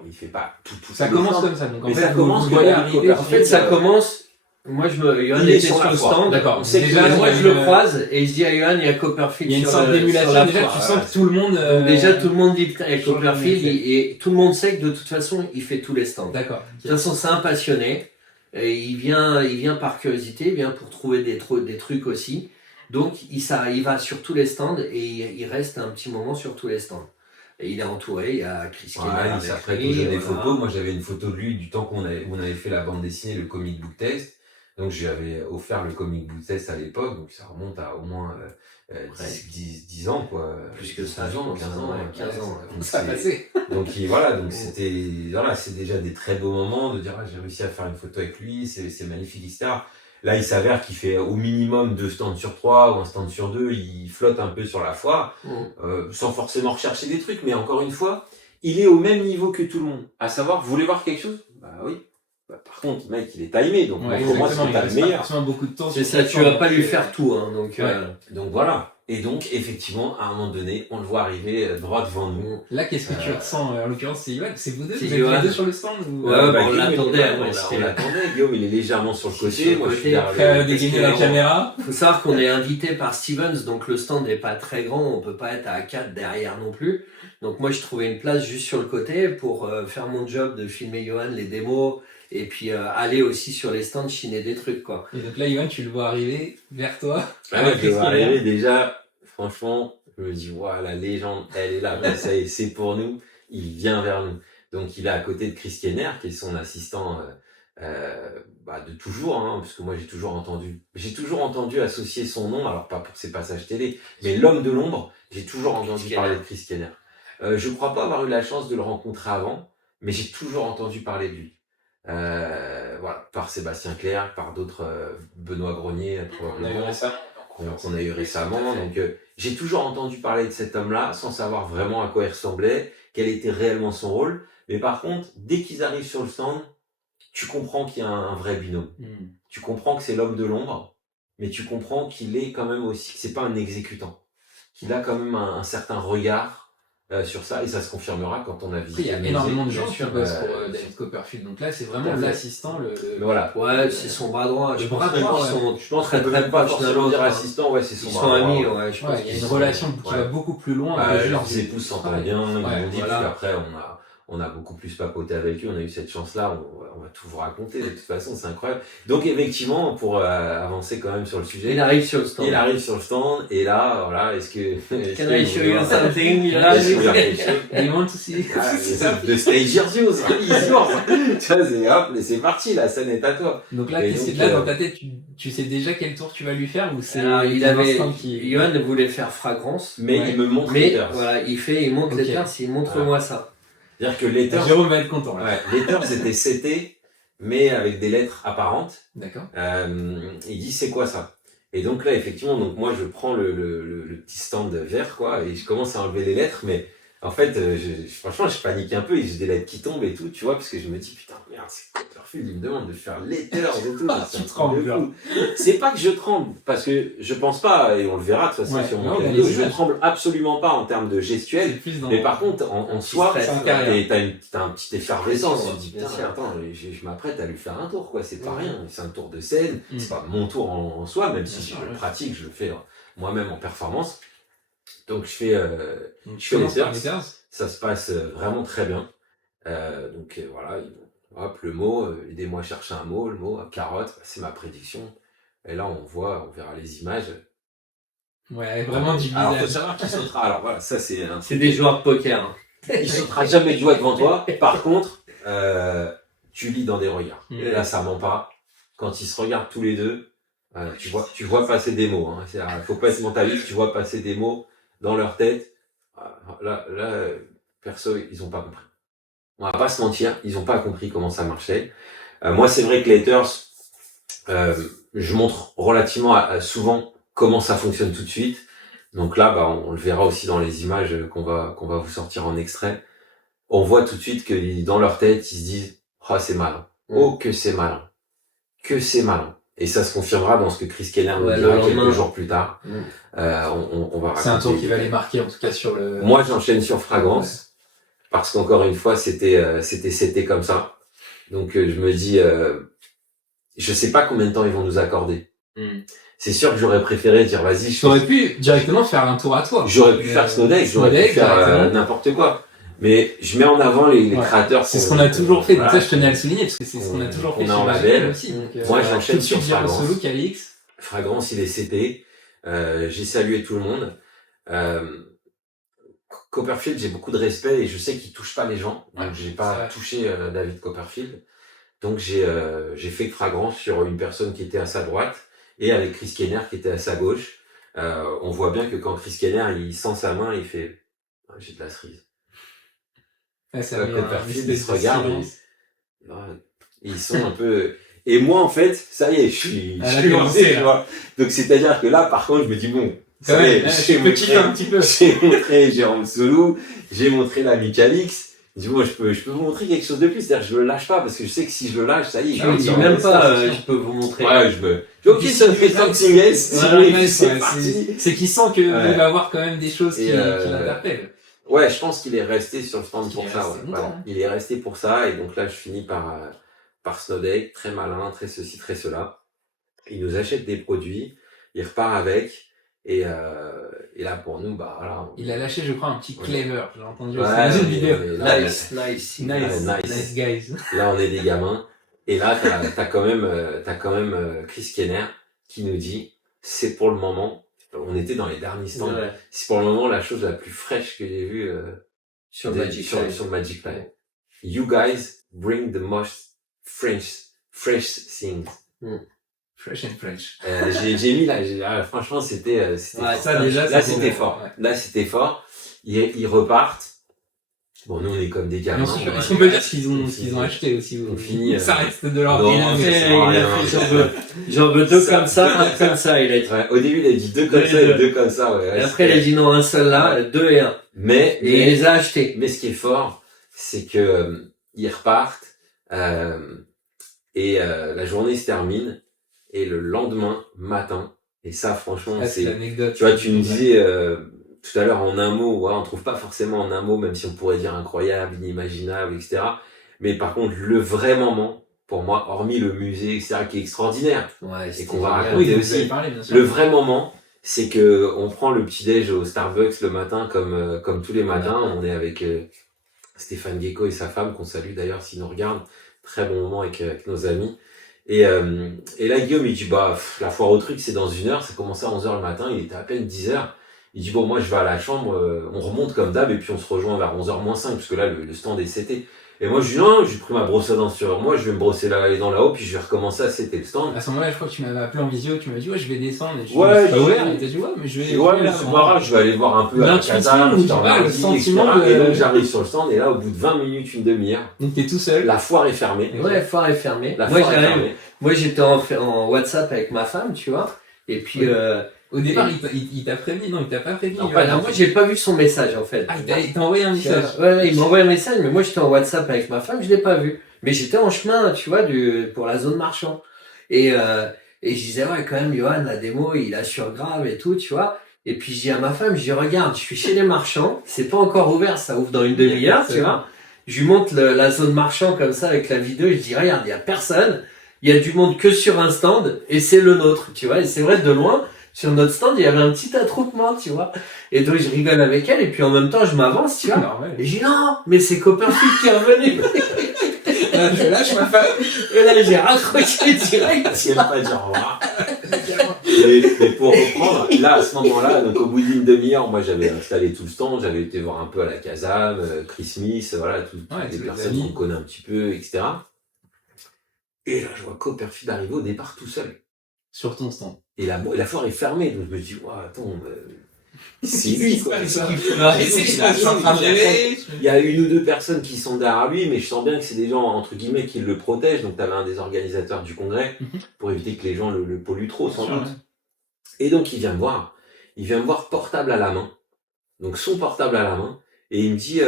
il fait pas tout. Ça commence comme ça. Donc en fait, ça commence. En fait, ça commence. Moi, Johan était sur le stand. D'accord. Déjà, moi, je le croise et je dis à Johan, il y a Copperfield. Il y a une sorte d'émulation. Déjà, tu sens que tout le monde. Déjà, tout le monde dit putain, il y a Copperfield et tout le monde sait que de toute façon, il fait tous les stands. D'accord. De toute façon, c'est un passionné. Et il vient par curiosité, il vient pour trouver des trucs aussi. Donc, il va sur tous les stands et il reste un petit moment sur tous les stands. Et il est entouré, il y a Chris Kenner. Il s'apprête aux jeux des photos. Moi, j'avais une photo de lui du temps où on avait fait la bande dessinée, le comic book test. Donc, j'avais offert le comic book test à l'époque. Donc, ça remonte à au moins 10 ans, quoi. Plus que ça, 15 ans. Donc, ça a passé. Donc, donc c'est déjà des très beaux moments de dire, j'ai réussi à faire une photo avec lui, c'est magnifique, etc. Là, il s'avère qu'il fait au minimum 2 stands sur 3 ou un stand sur 2. Il flotte un peu sur la foire, sans forcément rechercher des trucs. Mais encore une fois, il est au même niveau que tout le monde. À savoir, vous voulez voir quelque chose? Bah oui. Par contre, le mec, il est timé. Donc, pour moi, c'est pas le meilleur. Beaucoup de temps. C'est ça, tu vas pas lui faire tout. Donc voilà. Et donc, effectivement, à un moment donné, on le voit arriver droit devant nous. Là, qu'est-ce que tu ressens? En l'occurrence, c'est Yoann. C'est vous deux? Vous êtes Yoann. les deux sur le stand ou... Ouais, on l'attendait. On l'attendait. Guillaume, il est légèrement sur le côté. Moi, je suis derrière prêt à dégainer la caméra. Il faut savoir qu'on est invité par Stevens, donc le stand n'est pas très grand. On peut pas être à 4 derrière non plus. Donc moi, je trouvais une place juste sur le côté pour faire mon job de filmer Yoann, les démos, et puis aller aussi sur les stands chiner des trucs, quoi. Et donc là, Yoann, tu le vois arriver vers toi. Ah ouais, je le vois arriver déjà. Franchement, je me dis, voilà, la légende, elle est là. Ça y est, c'est pour nous. Il vient vers nous. Donc, il est à côté de Chris Kenner, qui est son assistant de toujours, hein, parce que moi, j'ai toujours entendu associer son nom, alors pas pour ses passages télé, mais l'homme de l'ombre, j'ai toujours entendu parler de Chris Kenner. Je crois pas avoir eu la chance de le rencontrer avant, mais j'ai toujours entendu parler de lui. Voilà, par Sébastien Clerc, par d'autres, Benoît Grenier, probablement. Qu'on a eu récemment. Donc, j'ai toujours entendu parler de cet homme-là sans savoir vraiment à quoi il ressemblait, quel était réellement son rôle. Mais par contre, dès qu'ils arrivent sur le stand, tu comprends qu'il y a un vrai binôme. Tu comprends que c'est l'homme de l'ombre, mais tu comprends qu'il est quand même aussi, que c'est pas un exécutant. Qu'il a quand même un certain regard sur ça, et ça se confirmera quand on a visité. Il y a énormément de gens qui bossent pour David Copperfield, donc là c'est vraiment l'assistant. Voilà. Ouais, c'est son bras droit. Je pense très très pas forcément dire assistant, ouais, c'est son bras droit. Ils sont amis, ouais. Je pense il y a une relation qui va beaucoup plus loin. Leurs épouses s'entendent bien, ils m'ont dit, puis après on a beaucoup plus papoté avec eux, on a eu cette chance-là, on va tout vous raconter, de toute façon, c'est incroyable. Donc, effectivement, pour avancer quand même sur le sujet. Il arrive sur le stand, et là, voilà, est-ce que... Can I show you something? You want to see? The stage is yours, is yours. Tu vois, c'est hop, c'est parti, la scène est à toi. Donc là, qu'est-ce que là, dans ta tête, tu sais déjà quel tour tu vas lui faire, ou c'est Yoann voulait faire Fragrance. Mais il me montre les terres. Voilà, il montre les terres, il montre-moi ça. C'est-à-dire que Letters, Jérôme va être content. Là. Ouais, Letters c'était CT, mais avec des lettres apparentes. D'accord. Il dit c'est quoi ça? Et donc là effectivement, donc moi je prends le petit stand vert quoi, et je commence à enlever les lettres, mais en fait, franchement je panique un peu, et j'ai des lettres qui tombent et tout, tu vois, parce que je me dis putain merde, c'est Copperfield, il me demande de faire Letters et tout. Tu trembles. C'est pas que je tremble, parce que je pense pas, et on le verra de toute façon sur mon vidéo, je tremble absolument pas en termes de gestuelle, mais par contre en soi, t'as un petit effervescence, tu te dis putain attends, je m'apprête à lui faire un tour quoi, c'est pas rien, c'est un tour de scène, c'est pas mon tour en soi, même si je le pratique, je le fais moi-même en performance. Donc je fais Letters, ça se passe vraiment très bien. Donc voilà, hop, le mot, aidez-moi à chercher un mot, le mot carotte, c'est ma prédiction. Et là on verra les images. Ouais, vraiment du visage. Alors faut savoir qui sautera. Alors voilà, ça c'est des joueurs de poker. Hein. Il sautera jamais de joie devant toi. Par contre, tu lis dans des regards. Là ça ment pas. Quand ils se regardent tous les deux, tu vois passer des mots. Hein. Faut pas être mentaliste, tu vois passer des mots dans leur tête. Là, perso, ils ont pas compris. On va pas se mentir, ils ont pas compris comment ça marchait. Moi, c'est vrai que Letters, je montre relativement souvent comment ça fonctionne tout de suite. Donc là, on le verra aussi dans les images qu'on va vous sortir en extrait. On voit tout de suite que dans leur tête, ils se disent « Oh, c'est malin. Oh, que c'est malin. Que c'est malin. » Et ça se confirmera dans ce que Chris Kenner nous dira quelques jours plus tard. On va c'est un tour qui va les marquer, en tout cas, sur le... Moi, j'enchaîne sur Fragrance, parce qu'encore une fois, c'était comme ça. Donc, je me dis, je sais pas combien de temps ils vont nous accorder. C'est sûr que j'aurais préféré dire, vas-y. J'aurais pu directement faire un tour à toi. J'aurais pu faire Snowdeck, j'aurais pu faire n'importe quoi. Mais je mets en avant les créateurs. C'est ce qu'on a toujours fait. Donc ça, je tenais à le souligner parce que c'est ce qu'on a toujours fait chez Marvel aussi. Moi, j'enchaîne sur Fragrance. Solo, Calix. Fragrance, il est CP. J'ai salué tout le monde. Copperfield, j'ai beaucoup de respect et je sais qu'il touche pas les gens. Donc j'ai pas touché David Copperfield. Donc j'ai fait Fragrance sur une personne qui était à sa droite et avec Chris Kenner qui était à sa gauche. On voit bien que quand Chris Kenner il sent sa main, il fait j'ai de la cerise. Copperfield, ils se regardent. Ils sont un peu... Et moi, en fait, ça y est, je suis lancé, tu vois. Donc, c'est-à-dire que là, par contre, je me dis, bon, ça y est, j'ai montré Jérôme Solou, j'ai montré l'ami Calix, Il dit, moi, je peux vous montrer quelque chose de plus. C'est-à-dire, je le lâche pas parce que je sais que si je le lâche, ça y est. Je ne dis même pas, je peux vous montrer. Ouais, ok, ça me fait something else. C'est qu'il sent qu'il va avoir quand même des choses qui l'interpellent. Ouais, je pense qu'il est resté sur le stand pour ça. Voilà. Il est resté pour ça. Et donc là, je finis par Snowdake, très malin, très ceci, très cela. Il nous achète des produits, il repart avec. Et là, pour nous, bah voilà. Il a lâché, je crois, un petit clever. J'ai entendu dans une vidéo. Nice guys. Là, on est des gamins. Et là, t'as quand même Chris Kenner qui nous dit, c'est pour le moment, on était dans les derniers stands, c'est pour le moment la chose la plus fraîche que j'ai vue sur le Magic Line. You guys bring the most fresh things. Fresh and French. J'ai mis là, franchement, c'était ça déjà, là, c'était fort. Ouais. Là, c'était fort. Ils repartent. Bon, nous, on est comme des gamins. Est-ce qu'on peut dire ce qu'ils ont acheté aussi? On finit. Ça reste de leur j'en veux deux comme ça, un comme ça, il a dit. Ouais, au début, il a dit deux comme ça et deux comme ça, ouais. Et après, il a dit non, un seul là, deux et un. Et il les a achetés. Mais ce qui est fort, c'est que, ils repartent, et la journée se termine, et le lendemain matin, et ça, franchement, c'est l'anecdote. Tu vois, tu me disais, tout à l'heure en un mot, ouais, on trouve pas forcément en un mot, même si on pourrait dire incroyable, inimaginable, etc. Mais par contre, le vrai moment, pour moi, hormis le musée, etc., qui est extraordinaire, et qu'on va raconter aussi, le vrai moment, c'est que on prend le petit-déj au Starbucks le matin, comme tous les matins, on est avec Stéphane Gecko et sa femme, qu'on salue d'ailleurs s'ils nous regardent, très bon moment avec nos amis. Et là, Guillaume, il dit, la foire au truc, c'est dans 1 heure, ça commençait à 11h le matin, il était à peine 10h. Il dit, bon, moi, je vais à la chambre, on remonte comme d'hab, et puis on se rejoint vers 11h moins 5, parce que là, le stand est CT. Et moi, je dis, non, j'ai pris ma brosse à dents sur moi, je vais me brosser les dents là-haut, puis je vais recommencer à CT le stand. À ce moment-là, je crois que tu m'avais appelé en visio, tu m'avais dit, ouais, je vais descendre, et je suis pas ouvert, et t'as dit, ouais, mais je vais. Ouais, mais c'est pas grave, je vais aller voir un peu à la casa, le sentiment et donc, j'arrive sur le stand, et là, au bout de 20 minutes, une demi-heure. Donc, t'es tout seul. La foire est fermée. Ouais, la foire est fermée. Moi, j'étais en WhatsApp avec ma femme, tu vois, et puis, au départ, il t'a prévenu, non, il t'a pas prévenu. Non, moi, j'ai pas vu son message, en fait. Ah, il t'a envoyé un message. Ouais, il m'a envoyé un message, mais moi, j'étais en WhatsApp avec ma femme, je l'ai pas vu. Mais j'étais en chemin, tu vois, pour la zone marchand. Et je disais, ouais, quand même, Johan, la démo, il assure grave et tout, tu vois. Et puis, je dis à ma femme, je dis, regarde, je suis chez les marchands, c'est pas encore ouvert, ça ouvre dans une demi-heure, tu vois. Je lui montre la zone marchand comme ça avec la vidéo, je dis, regarde, il y a personne, il y a du monde que sur un stand, et c'est le nôtre, tu vois. Et c'est vrai, de loin, sur notre stand, il y avait un petit attroupement, tu vois. Et donc, je rigole avec elle, et puis en même temps, je m'avance, tu vois. Normal. Et je dis, non, mais c'est Copperfield qui est revenu. Là, je lâche ma femme. Et là, j'ai raccroché direct. Parce qu'elle m'a pas dit au revoir. mais pour reprendre, là, à ce moment-là, donc au bout d'une demi-heure, moi, j'avais installé tout le stand, j'avais été voir un peu à la Casam, Chris Smith, voilà, toutes les personnes qu'on connaît un petit peu, etc. Et là, je vois Copperfield arriver au départ tout seul. Sur ton stand. Et la foire est fermée, donc je me dis, attends, c'est lui, quoi. Il y a 1 ou 2 personnes qui sont derrière lui, mais je sens bien que c'est des gens, entre guillemets, qui le protègent. Donc, tu avais un des organisateurs du congrès, pour éviter que les gens le polluent trop, sans doute. Et donc, il vient me voir. Il vient me voir portable à la main. Donc, son portable à la main. Et il me dit,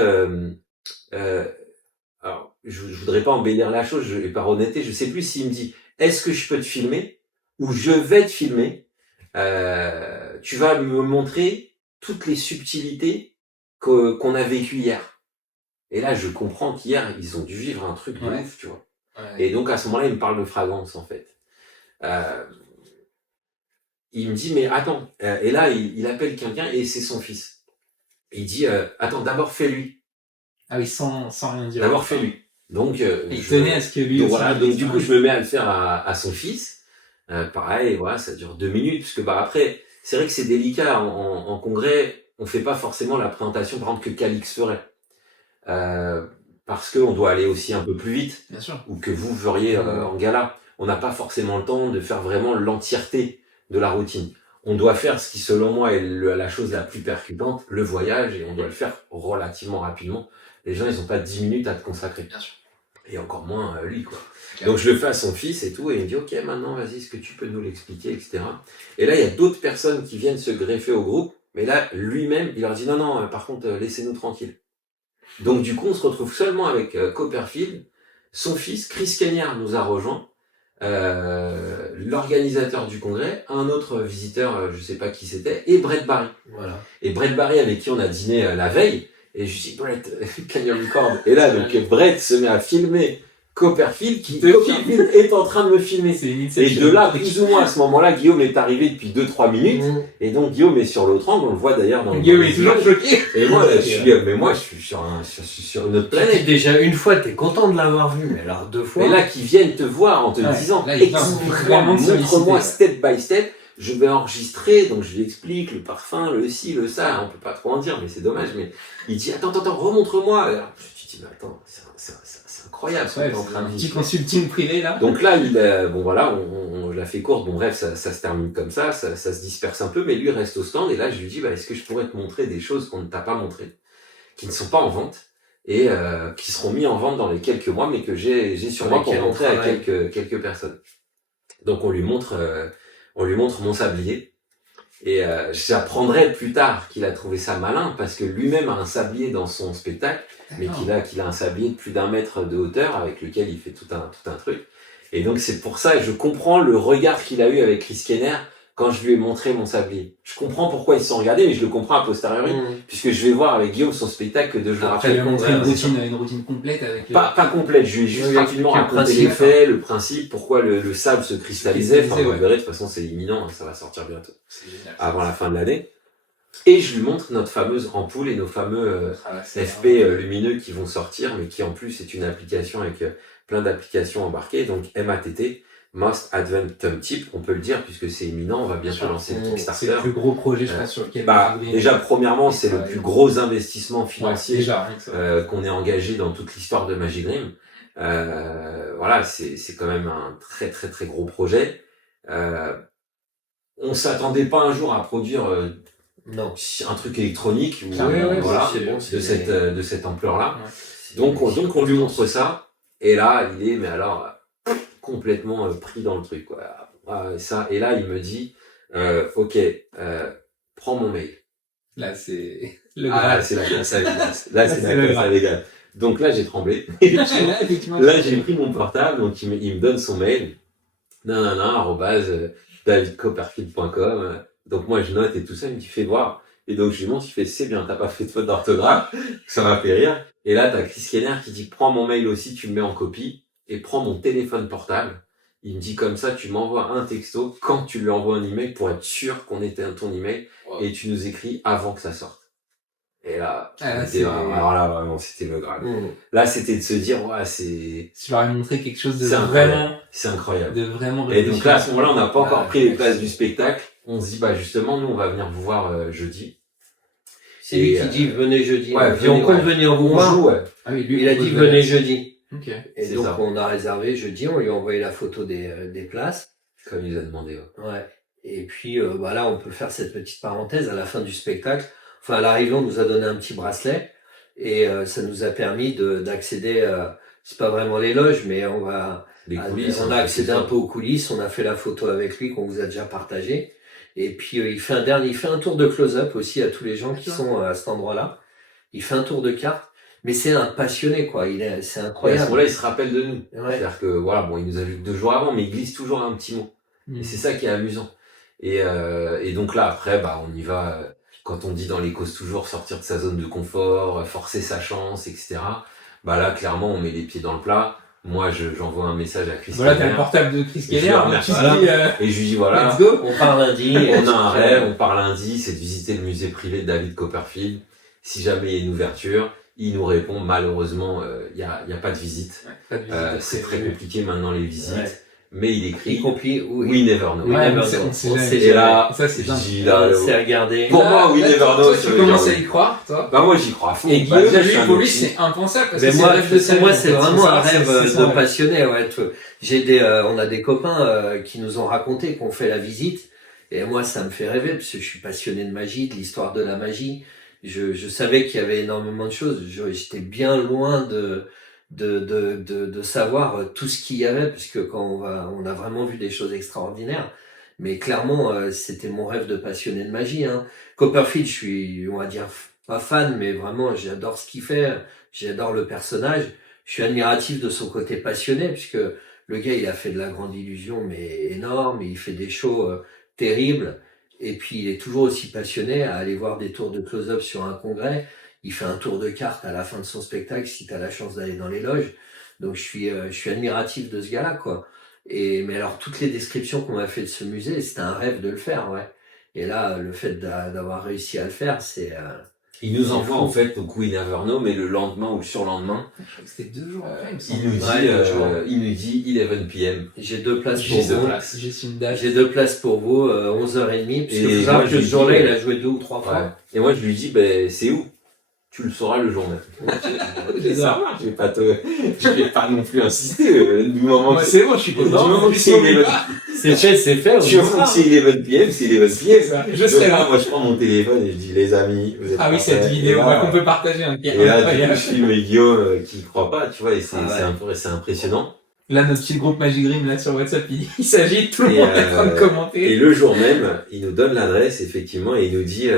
alors, je voudrais pas embellir la chose, et par honnêteté, je sais plus s'il me dit, est-ce que je peux te filmer? Ou je vais te filmer, tu vas me montrer toutes les subtilités qu'on a vécues hier. Et là, je comprends qu'hier, ils ont dû vivre un truc de ouf, tu vois. Ouais. Et donc, à ce moment-là, il me parle de fragrance, en fait. Il me dit, mais attends. Et là, il appelle quelqu'un, et c'est son fils. Il dit, attends, d'abord fais-lui. Ah oui, sans rien dire. D'abord fais-lui. Donc, il tenait à ce que lui donc, voilà, donc du coup, je me mets à le faire à son fils. Pareil, voilà, ça dure 2 minutes, parce que après, c'est vrai que c'est délicat, en congrès, on fait pas forcément la présentation, par exemple, que Calix ferait. Parce qu'on doit aller aussi un peu plus vite, bien sûr, ou que vous feriez en gala. On n'a pas forcément le temps de faire vraiment l'entièreté de la routine. On doit faire ce qui, selon moi, est la chose la plus percutante, le voyage, et on doit le faire relativement rapidement. Les gens, ils ont pas 10 minutes à te consacrer. Bien sûr. Et encore moins lui, quoi. Donc je le fais à son fils et tout, et il me dit, ok, maintenant, vas-y, est-ce que tu peux nous l'expliquer, etc. Et là, il y a d'autres personnes qui viennent se greffer au groupe, mais là, lui-même, il leur dit, non, par contre, laissez-nous tranquilles. Donc du coup, on se retrouve seulement avec Copperfield, son fils, Chris Cagnard nous a rejoint, l'organisateur du congrès, un autre visiteur, je sais pas qui c'était, et Brett Barry. Voilà. Et Brett Barry avec qui on a dîné la veille, et je dis Brett, can you record? Et là, donc Brett se met à filmer Copperfield, Copperfield est en train de me filmer. Et de là, plus ou moins à ce moment-là, Guillaume est arrivé depuis 2-3 minutes, et donc Guillaume est sur l'autre angle, on le voit d'ailleurs dans Guillaume est toujours choqué. Et moi, je suis sur une autre planète. Déjà une fois, t'es content de l'avoir vu, mais alors 2 fois. Et là, qu'ils viennent te voir en te disant, explique-moi, montre-moi step by step, je vais enregistrer, donc je lui explique le parfum, le ci, le ça, on peut pas trop en dire, mais c'est dommage, mais il dit, attends, remontre-moi. Alors, je te dis, mais attends, c'est incroyable, ouais, c'est un petit consulting privé, là. Donc là, bon voilà, on l'a fait courte, bon bref, ça se termine comme ça se disperse un peu, mais lui reste au stand, et là, je lui dis, est-ce que je pourrais te montrer des choses qu'on ne t'a pas montrées, qui ne sont pas en vente, et qui seront mis en vente dans les quelques mois, mais que j'ai sur moi pour montrer à quelques personnes. Donc on lui montre mon sablier, et j'apprendrai plus tard qu'il a trouvé ça malin, parce que lui-même a un sablier dans son spectacle, mais qu'il a un sablier de plus d'1 mètre de hauteur, avec lequel il fait tout un truc. Et donc c'est pour ça, je comprends le regard qu'il a eu avec Chris Kenner, quand je lui ai montré mon sablier. Je comprends pourquoi ils se sont regardés, mais je le comprends a posteriori, puisque je vais voir avec Guillaume son spectacle que 2 jours après. Il lui a montré une routine complète avec... Pas complète, je lui ai juste rapidement raconté les faits, le principe, pourquoi le sable se cristallisait. Enfin, vous verrez, de toute façon, c'est imminent, ça va sortir bientôt. Avant la fin de l'année. Et je lui montre notre fameuse ampoule et nos fameux FP lumineux qui vont sortir, mais qui en plus est une application avec plein d'applications embarquées, donc MATT. Most Advanced Thumb Tip, on peut le dire, puisque c'est imminent, on va bientôt lancer le Kickstarter. C'est le plus gros projet, je pense, sur lequel... déjà, premièrement, c'est le plus gros investissement financier déjà, qu'on ait engagé dans toute l'histoire de Magic Dream. Voilà, c'est quand même un très très très gros projet. On s'attendait pas un jour à produire un truc électronique de cette ampleur-là. Donc on lui montre ça, et là, il est, mais alors... complètement pris dans le truc, quoi. Et là, il me dit, ok, prends mon mail. Là, c'est le Graal. Là, c'est la classe à Vegas. Là, c'est la classe à Vegas. Donc là, j'ai tremblé. Là, j'ai pris mon portable, donc il me donne son mail. @davidcopperfield.com. Donc moi, je note et tout ça, il me dit, fais voir. Et donc, je lui montre, il fait, c'est bien, t'as pas fait de faute d'orthographe. Ça m'a fait rire. Et là, t'as Chris Kenner qui dit, prends mon mail aussi, tu me mets en copie. Et prends mon téléphone portable. Il me dit comme ça, tu m'envoies un texto quand tu lui envoies un email pour être sûr qu'on était ton email, et tu nous écris avant que ça sorte. Et là, alors là, vraiment, c'était le Graal. Là, c'était de se dire, tu leur as montré quelque chose de c'est incroyable. De vraiment et donc là, à ce moment-là, on n'a pas encore pris les places du spectacle. On se dit, justement, nous, on va venir vous voir jeudi. C'est lui qui dit, venez jeudi. On compte venir vous voir. Ah oui, lui, il a dit, venez jeudi. Okay. Et donc on a réservé jeudi, on lui a envoyé la photo des places. Comme il nous a demandé. Ouais. Et puis là on peut faire cette petite parenthèse à la fin du spectacle. Enfin à l'arrivée on nous a donné un petit bracelet et ça nous a permis d'accéder. C'est pas vraiment les loges, mais on a accédé un peu aux coulisses. On a fait la photo avec lui qu'on vous a déjà partagé. Et puis il fait un tour de close-up aussi à tous les gens qui sont à cet endroit-là. Il fait un tour de carte. Mais c'est un passionné, quoi. C'est incroyable. Et à ce moment-là, il se rappelle de nous. Ouais. C'est-à-dire que, voilà, il nous a vu que 2 jours avant, mais il glisse toujours un petit mot. Et c'est ça qui est amusant. Et donc là, après, on y va, quand on dit dans les causes toujours, sortir de sa zone de confort, forcer sa chance, etc. Là, clairement, on met les pieds dans le plat. Moi, j'envoie un message à Chris Keller. T'as le portable de Chris Keller. Et je lui dis, voilà. Let's go. On part lundi. On a un rêve, on part lundi, c'est de visiter le musée privé de David Copperfield. Si jamais il y a une ouverture. Il nous répond, malheureusement, il y a pas de visite. C'est très compliqué maintenant les visites. Mais il écrit, we never know. Et là, ça c'est c'est regardé. Pour moi, we never know. Tu commences à y croire, toi? Moi, j'y crois à fond. Et Guillaume, pour lui, c'est impensable. Parce que moi, c'est vraiment un rêve de passionné, on a des copains, qui nous ont raconté qu'on fait la visite. Et moi, ça me fait rêver, parce que je suis passionné de magie, de l'histoire de la magie. Je savais qu'il y avait énormément de choses. J'étais bien loin de savoir tout ce qu'il y avait, parce que quand on a vraiment vu des choses extraordinaires. Mais clairement, c'était mon rêve de passionné de magie, hein. Copperfield, je suis, on va dire, pas fan, mais vraiment, j'adore ce qu'il fait, j'adore le personnage. Je suis admiratif de son côté passionné, puisque le gars, il a fait de la grande illusion, mais énorme, il fait des shows terribles, et puis il est toujours aussi passionné à aller voir des tours de close-up sur un congrès. Il fait un tour de cartes à la fin de son spectacle, si tu as la chance d'aller dans les loges. Donc je suis admiratif de ce gars-là, quoi. Mais alors, toutes les descriptions qu'on m'a fait de ce musée, c'était un rêve de le faire, ouais. Et là, le fait d'avoir réussi à le faire, il nous envoie en fait au coup Never Know, mais le lendemain ou le surlendemain. Je crois que c'était 2 jours après, il me semble. Il nous dit 11 p.m. J'ai 2 places pour vous. J'ai 2 places pour vous, 11h30. Parce que faut savoir que ce jour-là, il a joué 2 ou 3 fois. Ouais. Et moi, je lui dis, c'est où? Tu le sauras le jour même. Je vais pas non plus insister du moment que c'est bon, je suis content. C'est fait. Tu vois que c'est 11 p.m, c'est 11 p.m. Je serai là. Moi, je prends mon téléphone et je dis, les amis, vous êtes ah oui, cette vidéo qu'on peut partager. Et là, du coup, je filme Guillaume qui croit pas, tu vois, et c'est impressionnant. Là, notre petit groupe Magic Dream, là, sur WhatsApp, il s'agite, tout le monde est en train de commenter. Et le jour même, il nous donne l'adresse, effectivement, et il nous dit,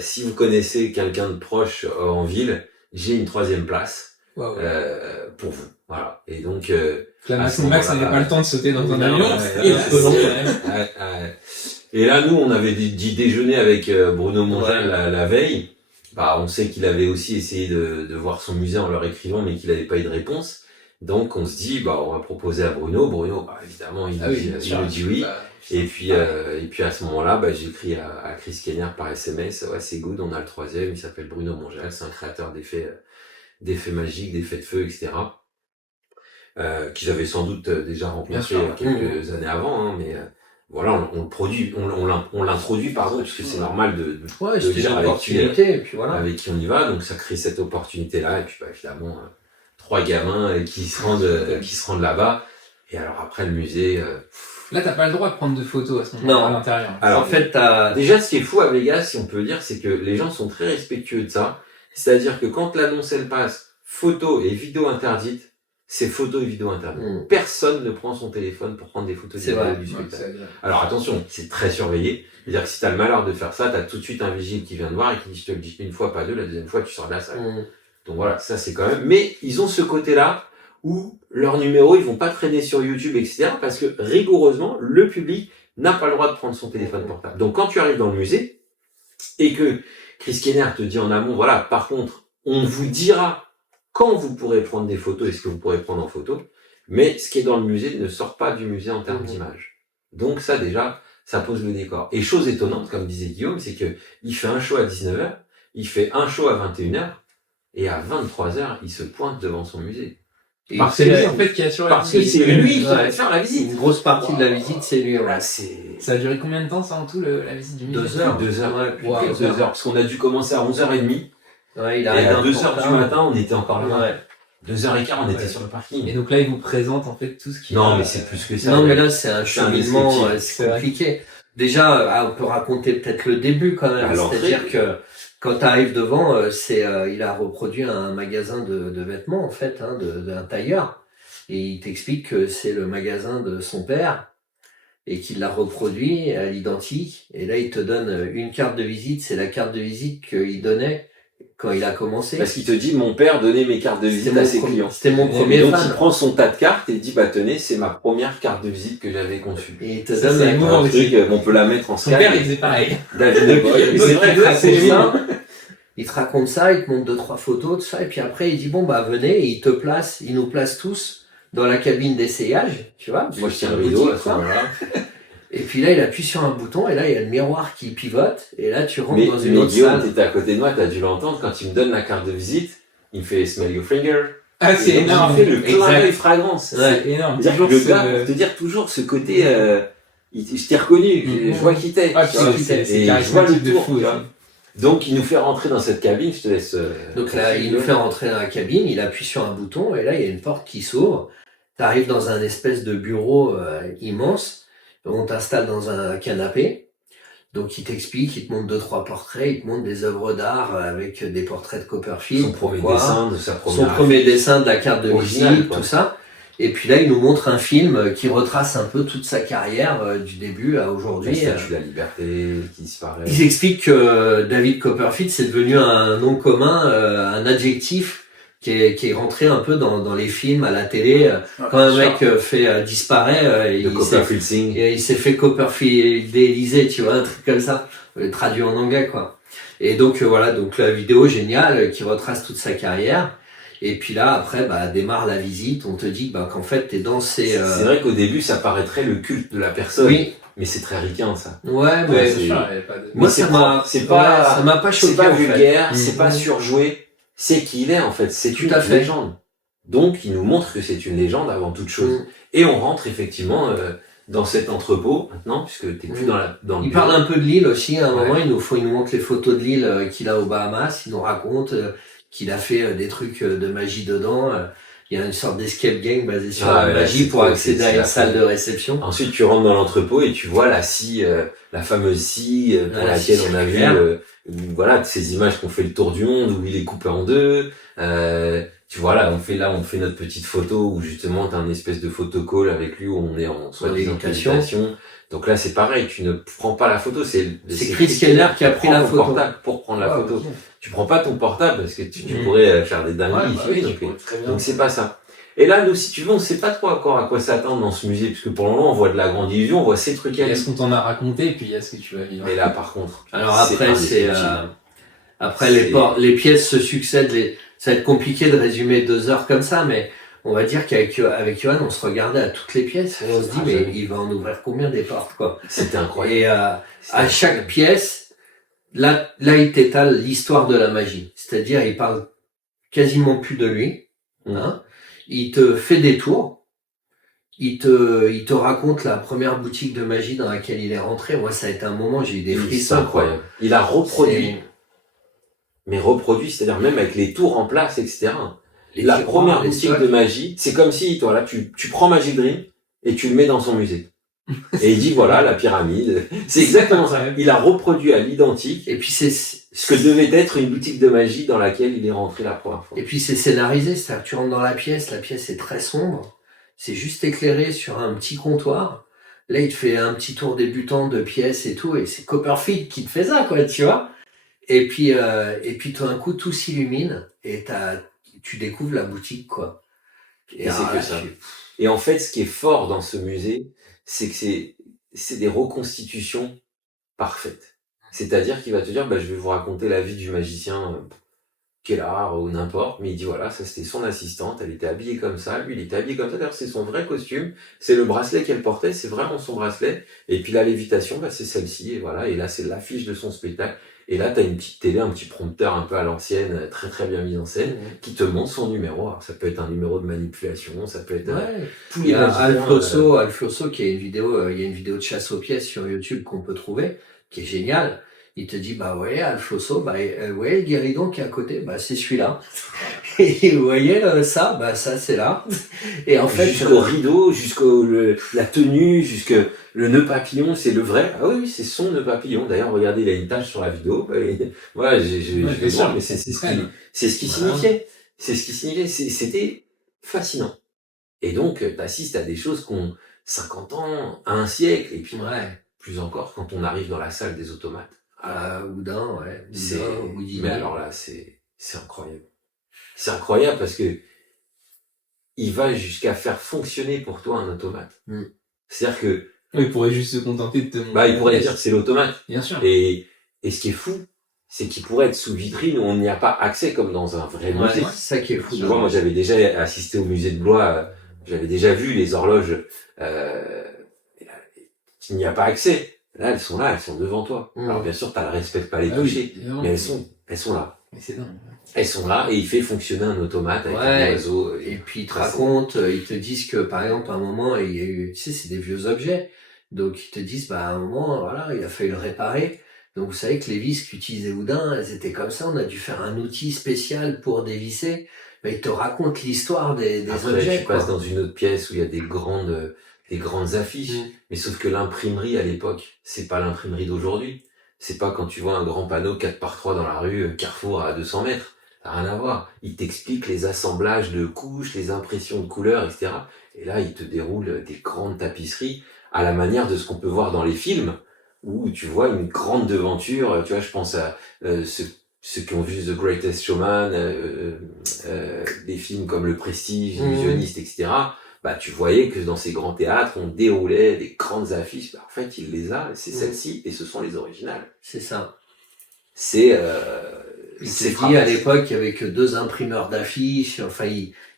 si vous connaissez quelqu'un de proche en ville, j'ai une 3e place pour vous. Voilà. Et donc, Max n'avait pas le temps de sauter dans un avion. Et là, nous, on avait dit déjeuner avec Bruno Mongeal la veille. Bah, on sait qu'il avait aussi essayé de voir son musée en leur écrivant, mais qu'il n'avait pas eu de réponse. Donc, on se dit, on va proposer à Bruno. Bruno, évidemment, il nous dit oui. Et puis à ce moment-là, j'écris à Chris Kenner par SMS. Ouais, c'est good, on a le 3e. Il s'appelle Bruno Mongeal. C'est un créateur d'effets magiques, d'effets de feu, etc. Qu'ils avaient sans doute déjà rencontré quelques années avant, hein, mais voilà, on le produit, on l'introduit, pardon, parce que c'est normal de dire avec qui on y va, donc ça crée cette opportunité-là, et puis évidemment, 3 gamins qui se rendent là-bas, et alors après le musée... Là, t'as pas le droit de prendre de photos à ce moment-là à l'intérieur. Alors en fait, déjà, ce qui est fou à Vegas, si on peut dire, c'est que les gens sont très respectueux de ça, c'est-à-dire que quand l'annonce elle passe, photos et vidéos interdites, c'est photos et vidéos interdites. Personne ne prend son téléphone pour prendre des photos du spectacle. Alors attention, c'est très surveillé. C'est-à-dire que si t'as le malheur de faire ça, t'as tout de suite un vigile qui vient te voir et qui dit, je te le dis une fois, pas 2, la deuxième fois, tu sors de la salle. Donc voilà, ça c'est quand même... Mais ils ont ce côté-là où leurs numéros, ils vont pas traîner sur YouTube, etc. Parce que rigoureusement, le public n'a pas le droit de prendre son téléphone portable. Donc quand tu arrives dans le musée et que Chris Kenner te dit en amont, voilà, par contre, on vous dira quand vous pourrez prendre des photos et ce que vous pourrez prendre en photo, mais ce qui est dans le musée ne sort pas du musée en termes d'image. Donc ça déjà, ça pose le décor. Et chose étonnante, comme disait Guillaume, c'est que il fait un show à 19h, il fait un show à 21h, et à 23h, il se pointe devant son musée. Parce que c'est lui en fait qui assure la visite. Parce que c'est lui qui va faire la visite. Une grosse partie de la visite, c'est lui. Ça a duré combien de temps ça en tout, la visite du musée? 2 heures. 2 heures. Parce qu'on a dû commencer à 11h30. Ouais, et à 2h du matin, on était encore là. 2h15, on était sur le parking. Et donc là, il vous présente en fait tout ce qui... Non, mais c'est plus que ça. Non, mais là, c'est un cheminement, c'est compliqué. Déjà, on peut raconter peut-être le début quand même. C'est-à-dire que quand tu arrives devant, il a reproduit un magasin de vêtements en fait, d'un tailleur. Et il t'explique que c'est le magasin de son père et qu'il l'a reproduit à l'identique. Et là, il te donne une carte de visite. C'est la carte de visite qu'il donnait quand il a commencé. Parce qu'il te dit, mon père donnait mes cartes de visite à ses clients. C'était mon premier fan. Donc il prend son tas de cartes et il dit, tenez, c'est ma première carte de visite que j'avais conçue. Et il te donne un truc, on peut la mettre en scan. Son père, il faisait pareil. David Boy. C'est vrai, il te raconte ça, il te montre 2-3 photos de ça, et puis après il dit venez, et il nous place tous dans la cabine d'essayage, tu vois. Moi je tiens le rideau à ce moment-là. Et puis là il appuie sur un bouton, et là il y a le miroir qui pivote, et là tu rentres dans une autre salle. Guillaume, t'étais à côté de moi, t'as dû l'entendre, quand il me donne la carte de visite, il me fait smell your finger. Ah, c'est énorme. Il fait le clin d'œil fragrance. C'est énorme. Le gars, pour te dire toujours ce côté, je t'ai reconnu, je vois qui t'es. Et je vois le tour, tu vois. Donc, il nous fait rentrer dans cette cabine, je te laisse... Donc là, il nous fait rentrer dans la cabine, il appuie sur un bouton, et là, il y a une porte qui s'ouvre. T'arrives dans un espèce de bureau immense, on t'installe dans un canapé. Donc, il t'explique, il te montre 2-3 portraits, il te montre des œuvres d'art avec des portraits de Copperfield. Son premier dessin de sa première... Son premier dessin de la carte de visite, tout ça. Et puis là, il nous montre un film qui retrace un peu toute sa carrière du début à aujourd'hui. La Statue de la Liberté qui disparaît. Ils expliquent que David Copperfield, c'est devenu un nom commun, un adjectif qui est rentré un peu dans les films, à la télé. Quand un mec disparaît, il s'est fait Copperfieldiser, tu vois, un truc comme ça, traduit en anglais, quoi. Et donc voilà, donc la vidéo géniale qui retrace toute sa carrière. Et puis là, après, démarre la visite. On te dit qu'en fait, t'es dans ces... C'est vrai qu'au début, ça paraîtrait le culte de la personne. Oui. Mais c'est très ricain, ça. Ouais, mais moi, ça m'a pas choqué. C'est pas vulgaire, en fait. C'est pas surjoué. C'est qui il est, en fait. C'est une légende. Donc, il nous montre que c'est une légende avant toute chose. Et on rentre effectivement dans cet entrepôt maintenant, puisque t'es plus dans le Il parle un peu de l'île aussi. À un moment, il nous montre les photos de l'île qu'il a aux Bahamas. Il nous raconte qu'il a fait des trucs de magie dedans. Il y a une sorte d'escape game basée sur la magie pour accéder à une salle de réception. Ensuite, tu rentres dans l'entrepôt et tu vois la scie, la fameuse scie pour laquelle on a vu voilà, ces images qu'on fait le tour du monde où il est coupé en deux. Tu vois, là, on fait notre petite photo où justement t'as un espèce de photocall avec lui où on est en soi-disant méditation. Donc là, c'est pareil, tu ne prends pas la photo, c'est Chris Kenner qui a pris la photo. Portable pour prendre la photo. Okay. Tu prends pas ton portable parce que tu pourrais faire des dingueries ici. Donc c'est pas ça. Et là, nous, si tu veux, on sait pas trop encore à quoi s'attendre dans ce musée, puisque pour le moment, on voit de la grande illusion, on voit ces trucs. Il y a ce qu'on t'en a raconté, et puis il y a ce que tu vas vivre. Mais là, par contre. Alors après, après les pièces se succèdent, ça va être compliqué de résumer 2 heures comme ça, mais on va dire qu'avec Johan, on se regardait à toutes les pièces et on se dit, mais il va en ouvrir combien des portes, quoi. C'était incroyable. Et à chaque pièce, là, il t'étale l'histoire de la magie. C'est-à-dire, il parle quasiment plus de lui, hein. Il te fait des tours. Il te raconte la première boutique de magie dans laquelle il est rentré. Moi, ça a été un moment, j'ai eu des frissons. C'est incroyable. Il a reproduit. Mais reproduit, c'est-à-dire même avec les tours en place, etc. La première boutique de magie, c'est comme si, toi, là, tu prends Magic Dream et tu le mets dans son musée. Et il dit, voilà, la pyramide. C'est exactement ça. Il a reproduit à l'identique. Et puis c'est ce que devait être une boutique de magie dans laquelle il est rentré la première fois. Et puis c'est scénarisé, c'est-à-dire que tu rentres dans la pièce est très sombre. C'est juste éclairé sur un petit comptoir. Là, il te fait un petit tour débutant de pièces et tout, et c'est Copperfield qui te fait ça, quoi, tu vois. Et puis tout d'un coup, tout s'illumine, et tu découvres la boutique, quoi. Et c'est que ça. Et en fait, ce qui est fort dans ce musée, c'est que c'est des reconstitutions parfaites. C'est-à-dire qu'il va te dire, je vais vous raconter la vie du magicien qui est là, ou n'importe, mais il dit voilà, ça c'était son assistante, elle était habillée comme ça, lui il était habillé comme ça, d'ailleurs c'est son vrai costume, c'est le bracelet qu'elle portait, c'est vraiment son bracelet, et puis la lévitation, c'est celle-ci, et voilà, et là c'est l'affiche de son spectacle, et là t'as une petite télé, un petit prompteur un peu à l'ancienne, très très bien mis en scène, qui te montre son numéro. Alors, ça peut être un numéro de manipulation, ça peut être il y a Alfloso qui a une vidéo, il y a une vidéo de chasse aux pièces sur YouTube qu'on peut trouver, qui est géniale. Il te dit, ouais, Alfloso, ouais, le guéridon qui est à côté, c'est celui-là. Et vous voyez, ça c'est là. Et en fait. Jusqu'au rideau, la tenue, jusque le nœud papillon, c'est le vrai. Ah oui, c'est son nœud papillon. D'ailleurs, regardez, il a une tache sur la vidéo. Voilà, je vais voir, mais c'est ce qui signifiait. C'est ce qui signifiait. C'était fascinant. Et donc, t'assistes à des choses qu'on 50 ans, un siècle, et puis, plus encore quand on arrive dans la salle des automates. Houdin, ouais. Mais alors là, c'est incroyable. C'est incroyable parce que il va jusqu'à faire fonctionner pour toi un automate. C'est-à-dire que... Il pourrait juste se contenter de te montrer. Il pourrait dire que c'est l'automate. Bien sûr. Et ce qui est fou, c'est qu'il pourrait être sous vitrine où on n'y a pas accès comme dans un vrai musée. C'est ça qui est fou. Tu vois, moi j'avais déjà assisté au musée de Blois, j'avais déjà vu les horloges, il n'y a pas accès. Là, elles sont devant toi. Alors bien sûr, t'as le respect de pas les toucher, mais elles sont là. Mais c'est dingue. Elles sont là et il fait fonctionner un automate avec un oiseau. Et puis ils te racontent, ils te disent que par exemple à un moment il y a eu, tu sais, c'est des vieux objets, donc ils te disent à un moment voilà il a fallu le réparer. Donc vous savez que les vis qu'utilisait Houdin, elles étaient comme ça, on a dû faire un outil spécial pour dévisser. Mais ils te racontent l'histoire des objets. Tu passes dans une autre pièce où il y a des grandes affiches, mais sauf que l'imprimerie à l'époque, c'est pas l'imprimerie d'aujourd'hui. C'est pas quand tu vois un grand panneau 4x3 dans la rue, Carrefour à 200 mètres. Ça n'a rien à voir. Il t'explique les assemblages de couches, les impressions de couleurs, etc. Et là, il te déroule des grandes tapisseries à la manière de ce qu'on peut voir dans les films, où tu vois une grande devanture. Tu vois, je pense à ceux qui ont vu The Greatest Showman, des films comme Le Prestige, Illusionniste, etc. Bah, tu voyais que dans ces grands théâtres, on déroulait des grandes affiches. Bah, en fait, il les a, c'est celles-ci, et ce sont les originales. C'est ça. C'est dit à l'époque, il y avait que 2 imprimeurs d'affiches. Enfin,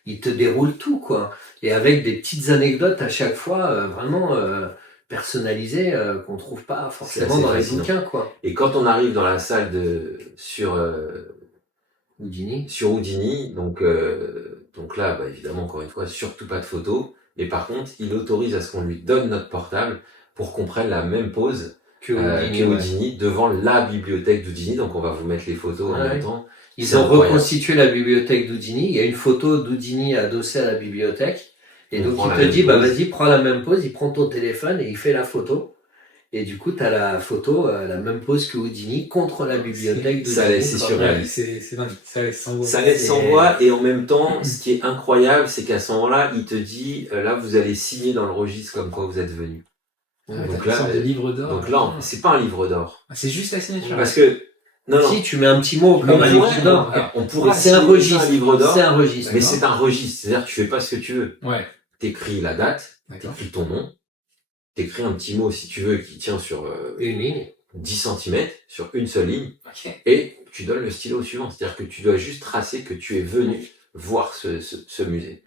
il te déroule tout, quoi. Et avec des petites anecdotes à chaque fois, vraiment personnalisées, qu'on trouve pas forcément dans les bouquins, quoi. Et quand on arrive dans la salle sur Houdini, donc là, bah, évidemment, encore une fois, surtout pas de photos. Mais par contre, il autorise à ce qu'on lui donne notre portable pour qu'on prenne la même pose que Houdini devant la bibliothèque d'Houdini. Donc on va vous mettre les photos en même temps. Ils ont reconstitué la bibliothèque d'Houdini. Il y a une photo d'Houdini adossée à la bibliothèque. Et donc il te dit, bah vas-y, prends la même pose. Il prend ton téléphone et il fait la photo. Et du coup, t'as la photo, la même pose que Houdini contre la bibliothèque d'Houdini. C'est surréaliste. C'est dingue. Ça laisse sans voix. Ça laisse sans voix. Et en même temps, ce qui est incroyable, c'est qu'à ce moment-là, il te dit, là, vous allez signer dans le registre comme quoi vous êtes venu. Donc là, de livre d'or. Donc là, c'est pas un livre d'or. C'est juste la signature. Parce que non. Si tu mets un petit mot comme un livre d'or, on pourrait. C'est un registre. Un livre d'or. C'est un registre. Mais c'est un registre. C'est-à-dire que tu fais pas ce que tu veux. Ouais. T'écris la date. T'écris ton nom. T'écris un petit mot si tu veux qui tient sur une ligne, 10 cm sur une seule ligne. Et tu donnes le stylo au suivant. C'est-à-dire que tu dois juste tracer que tu es venu voir ce musée.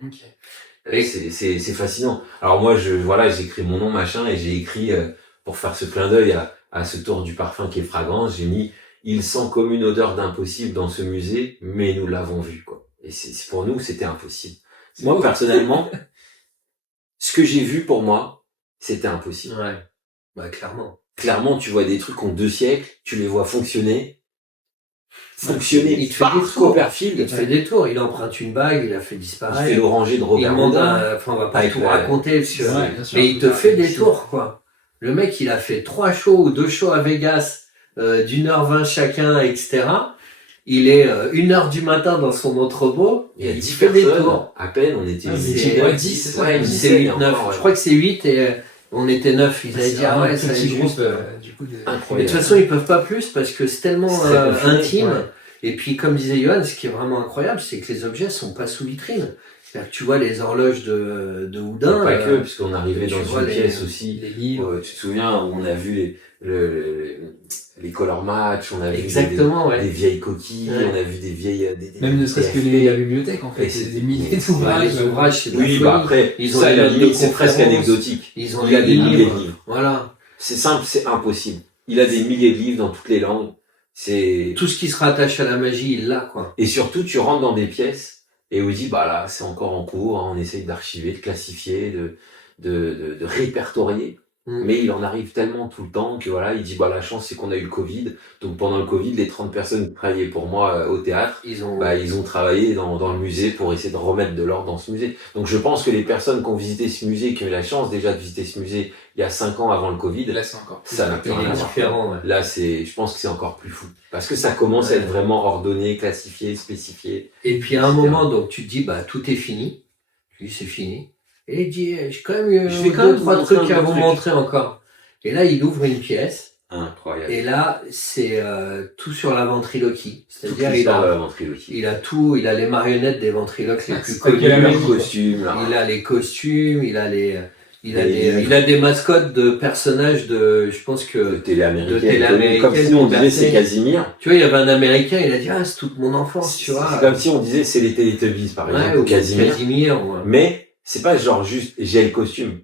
Et c'est fascinant. Alors moi, j'ai écrit mon nom, machin, et j'ai écrit, pour faire ce clin d'œil à ce tour du parfum qui est fragrance, j'ai mis, il sent comme une odeur d'impossible dans ce musée, mais nous l'avons vu, quoi. Et pour nous, c'était impossible. Moi, personnellement, ce que j'ai vu pour moi, c'était impossible. Ouais. Bah, clairement. Clairement, tu vois des trucs en 2 siècles, tu les vois fonctionner. Il te fait des tours. Copperfield, il te fait des tours. Il emprunte une bague, il a fait disparaître. Il fait l'oranger de Robert Houdin. Enfin, on va pas tout raconter, mais il te fait des tours, quoi. Le mec, il a fait 3 shows ou 2 shows à Vegas, d'1h20 chacun, etc. Il est 1h du matin dans son entrepôt. Il y a 10 fait des personnes. tours. À peine, on était 10. Ouais, c'est 8, 9. Je crois que c'est 8 et on était 9. Ils avaient dit, ah ouais, ça va être juste. Du coup, incroyable. Mais de toute façon, ils peuvent pas plus parce que c'est tellement intime. Ouais. Et puis, comme disait Johan, ce qui est vraiment incroyable, c'est que les objets sont pas sous vitrine. C'est-à-dire que tu vois les horloges de Houdin. Pas que, puisqu'on arrivait dans une pièce aussi. Les livres. Tu te souviens, où on a vu les color match, on a vu des vieilles coquilles, on a vu des vieilles... Même ne serait-ce que la bibliothèque, en fait. C'est des milliers d'ouvrages. Oui, bah après, ça, la limite, c'est presque anecdotique. Il a des milliers de livres. Voilà. C'est simple, c'est impossible. Il a des milliers de livres dans toutes les langues. C'est tout ce qui se rattache à la magie, il l'a, quoi. Et surtout, tu rentres dans des pièces et on dit, bah là, c'est encore en cours, hein, on essaye d'archiver, de classifier, de répertorier. Mais il en arrive tellement tout le temps que voilà, il dit, bah la chance, c'est qu'on a eu le Covid. Donc pendant le Covid, les 30 personnes qui travaillaient pour moi au théâtre, ils ont travaillé dans le musée pour essayer de remettre de l'ordre dans ce musée. Donc je pense que les personnes qui ont visité ce musée, qui ont eu la chance déjà de visiter ce musée il y a 5 ans avant le Covid, là c'est encore plus ça n'a plus rien différent. Ouais. Là, je pense que c'est encore plus fou. Parce que ça commence à être vraiment ordonné, classifié, spécifié. Et puis à un moment, donc tu te dis, bah tout est fini. Tu dis, c'est fini. Et il dit, j'ai quand même 3 trucs à vous montrer encore. Et là, il ouvre une pièce. Incroyable. Et là, c'est tout sur la ventriloquie. C'est-à-dire, il a les marionnettes des ventriloques les plus connus. Il a les costumes. Il a les costumes, il a des mascottes de personnages je pense que... De télé américaine. Comme si on disait c'est Casimir. Tu vois, il y avait un Américain, il a dit, c'est toute mon enfance, tu vois. C'est comme si on disait c'est les Teletubbies, par exemple, ou Casimir. Ouais. Mais, c'est pas genre juste j'ai le costume.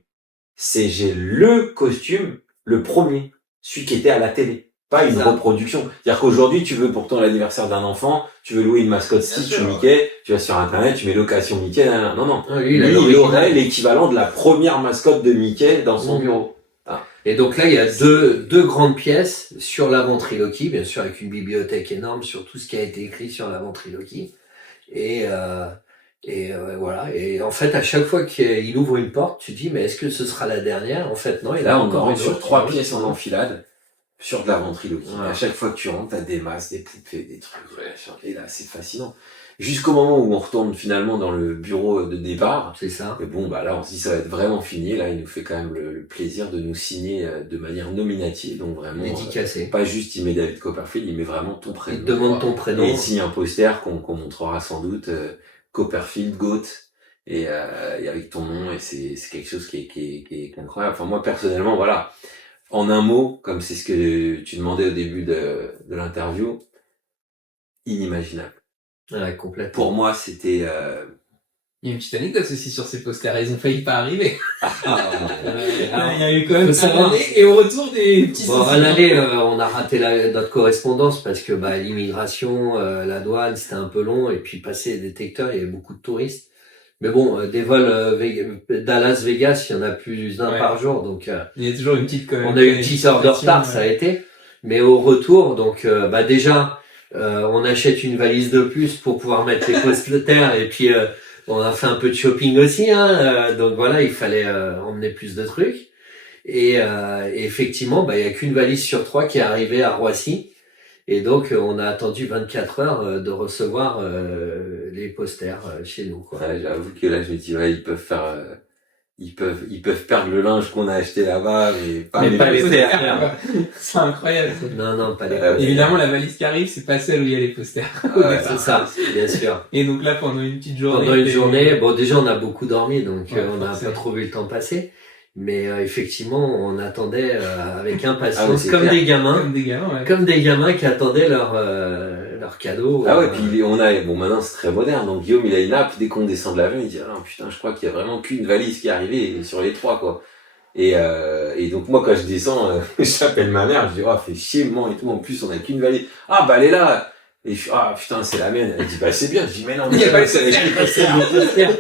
C'est j'ai le costume, le premier, celui qui était à la télé, pas une reproduction. C'est-à-dire qu'aujourd'hui, tu veux pour ton anniversaire d'un enfant, tu veux louer une mascotte Stitch ou Mickey, tu vas sur internet, tu mets location Mickey, non. Lui, il aurait l'équivalent de la première mascotte de Mickey dans son bureau. Et donc là, il y a deux grandes pièces sur la ventriloquie, bien sûr avec une bibliothèque énorme sur tout ce qui a été écrit sur la ventriloquie. Et voilà. Et en fait, à chaque fois qu'il ouvre une porte, tu dis, mais est-ce que ce sera la dernière? En fait, non. Là, on rentre sur 3 pièces en enfilade. sur de la ventriloquie. Ouais. À chaque fois que tu rentres, t'as des masques, des poupées, des trucs, et là, c'est fascinant. Jusqu'au moment où on retourne finalement dans le bureau de départ. C'est ça. Et bon, là, on se dit, ça va être vraiment fini. Là, il nous fait quand même le plaisir de nous signer de manière nominative. Donc vraiment, dédicacé. pas juste il met David Copperfield, il met vraiment ton prénom. Il demande ton prénom. Et il signe un poster qu'on montrera sans doute, Copperfield, GOAT, et avec ton nom, et c'est quelque chose qui est incroyable. Enfin, moi, personnellement, voilà. En un mot, comme c'est ce que tu demandais au début de l'interview, inimaginable. Ouais, complètement. Pour moi, c'était... Il y a une petite anecdote aussi sur ces posters, ils ont failli pas arriver. Il y Alors, a eu quand même faut savoir. un aller et au retour des petits bon, soucis. à l'aller, on a raté notre correspondance parce que l'immigration, la douane, c'était un peu long, et puis passer les détecteurs, il y avait beaucoup de touristes. Mais bon, des vols Dallas-Vegas, il y en a plus d'un par jour, donc il y a toujours une petite... on a eu une petite heure de retard, ça a été. Mais au retour, donc déjà, on achète une valise de plus pour pouvoir mettre les posters, et puis on a fait un peu de shopping aussi, donc voilà, il fallait emmener plus de trucs. Et effectivement, il y a qu'une valise sur 3 qui est arrivée à Roissy. Et donc, on a attendu 24 heures de recevoir les posters chez nous, quoi. Ouais, j'avoue que là, je me dis, ouais, ils peuvent faire... Ils peuvent perdre le linge qu'on a acheté là-bas, mais pas les posters. posters. C'est incroyable. Non, pas les Ouais. posters. Évidemment, la valise qui arrive, c'est pas celle où il y a les posters. Ouais, C'est ça, bien sûr. Et donc là, pendant une petite journée... Pendant une journée, bon, déjà, on a beaucoup dormi, donc Ouais, on n'a forcément. pas trop vu le temps passer. Mais effectivement, on attendait avec impatience, Ah ouais, c'est comme clair. des gamins, Comme des gamins, ouais. comme des gamins qui attendaient leur cadeau. Ah ouais, puis on a, bon, maintenant c'est très moderne, donc Guillaume il a une app, dès qu'on descend de l'avion, il dit, ah non, putain, je crois qu'il y a vraiment qu'une valise qui est arrivée sur les 3, quoi. Et donc moi quand je descends, j'appelle ma mère, je dis, oh, fais chier, maman, et tout, en plus on a qu'une valise. Ah, elle est là! Et je dis, ah, putain, c'est la mienne. Elle dit, c'est bien. Je dis, mais non, mais Il y a pas c'est posters.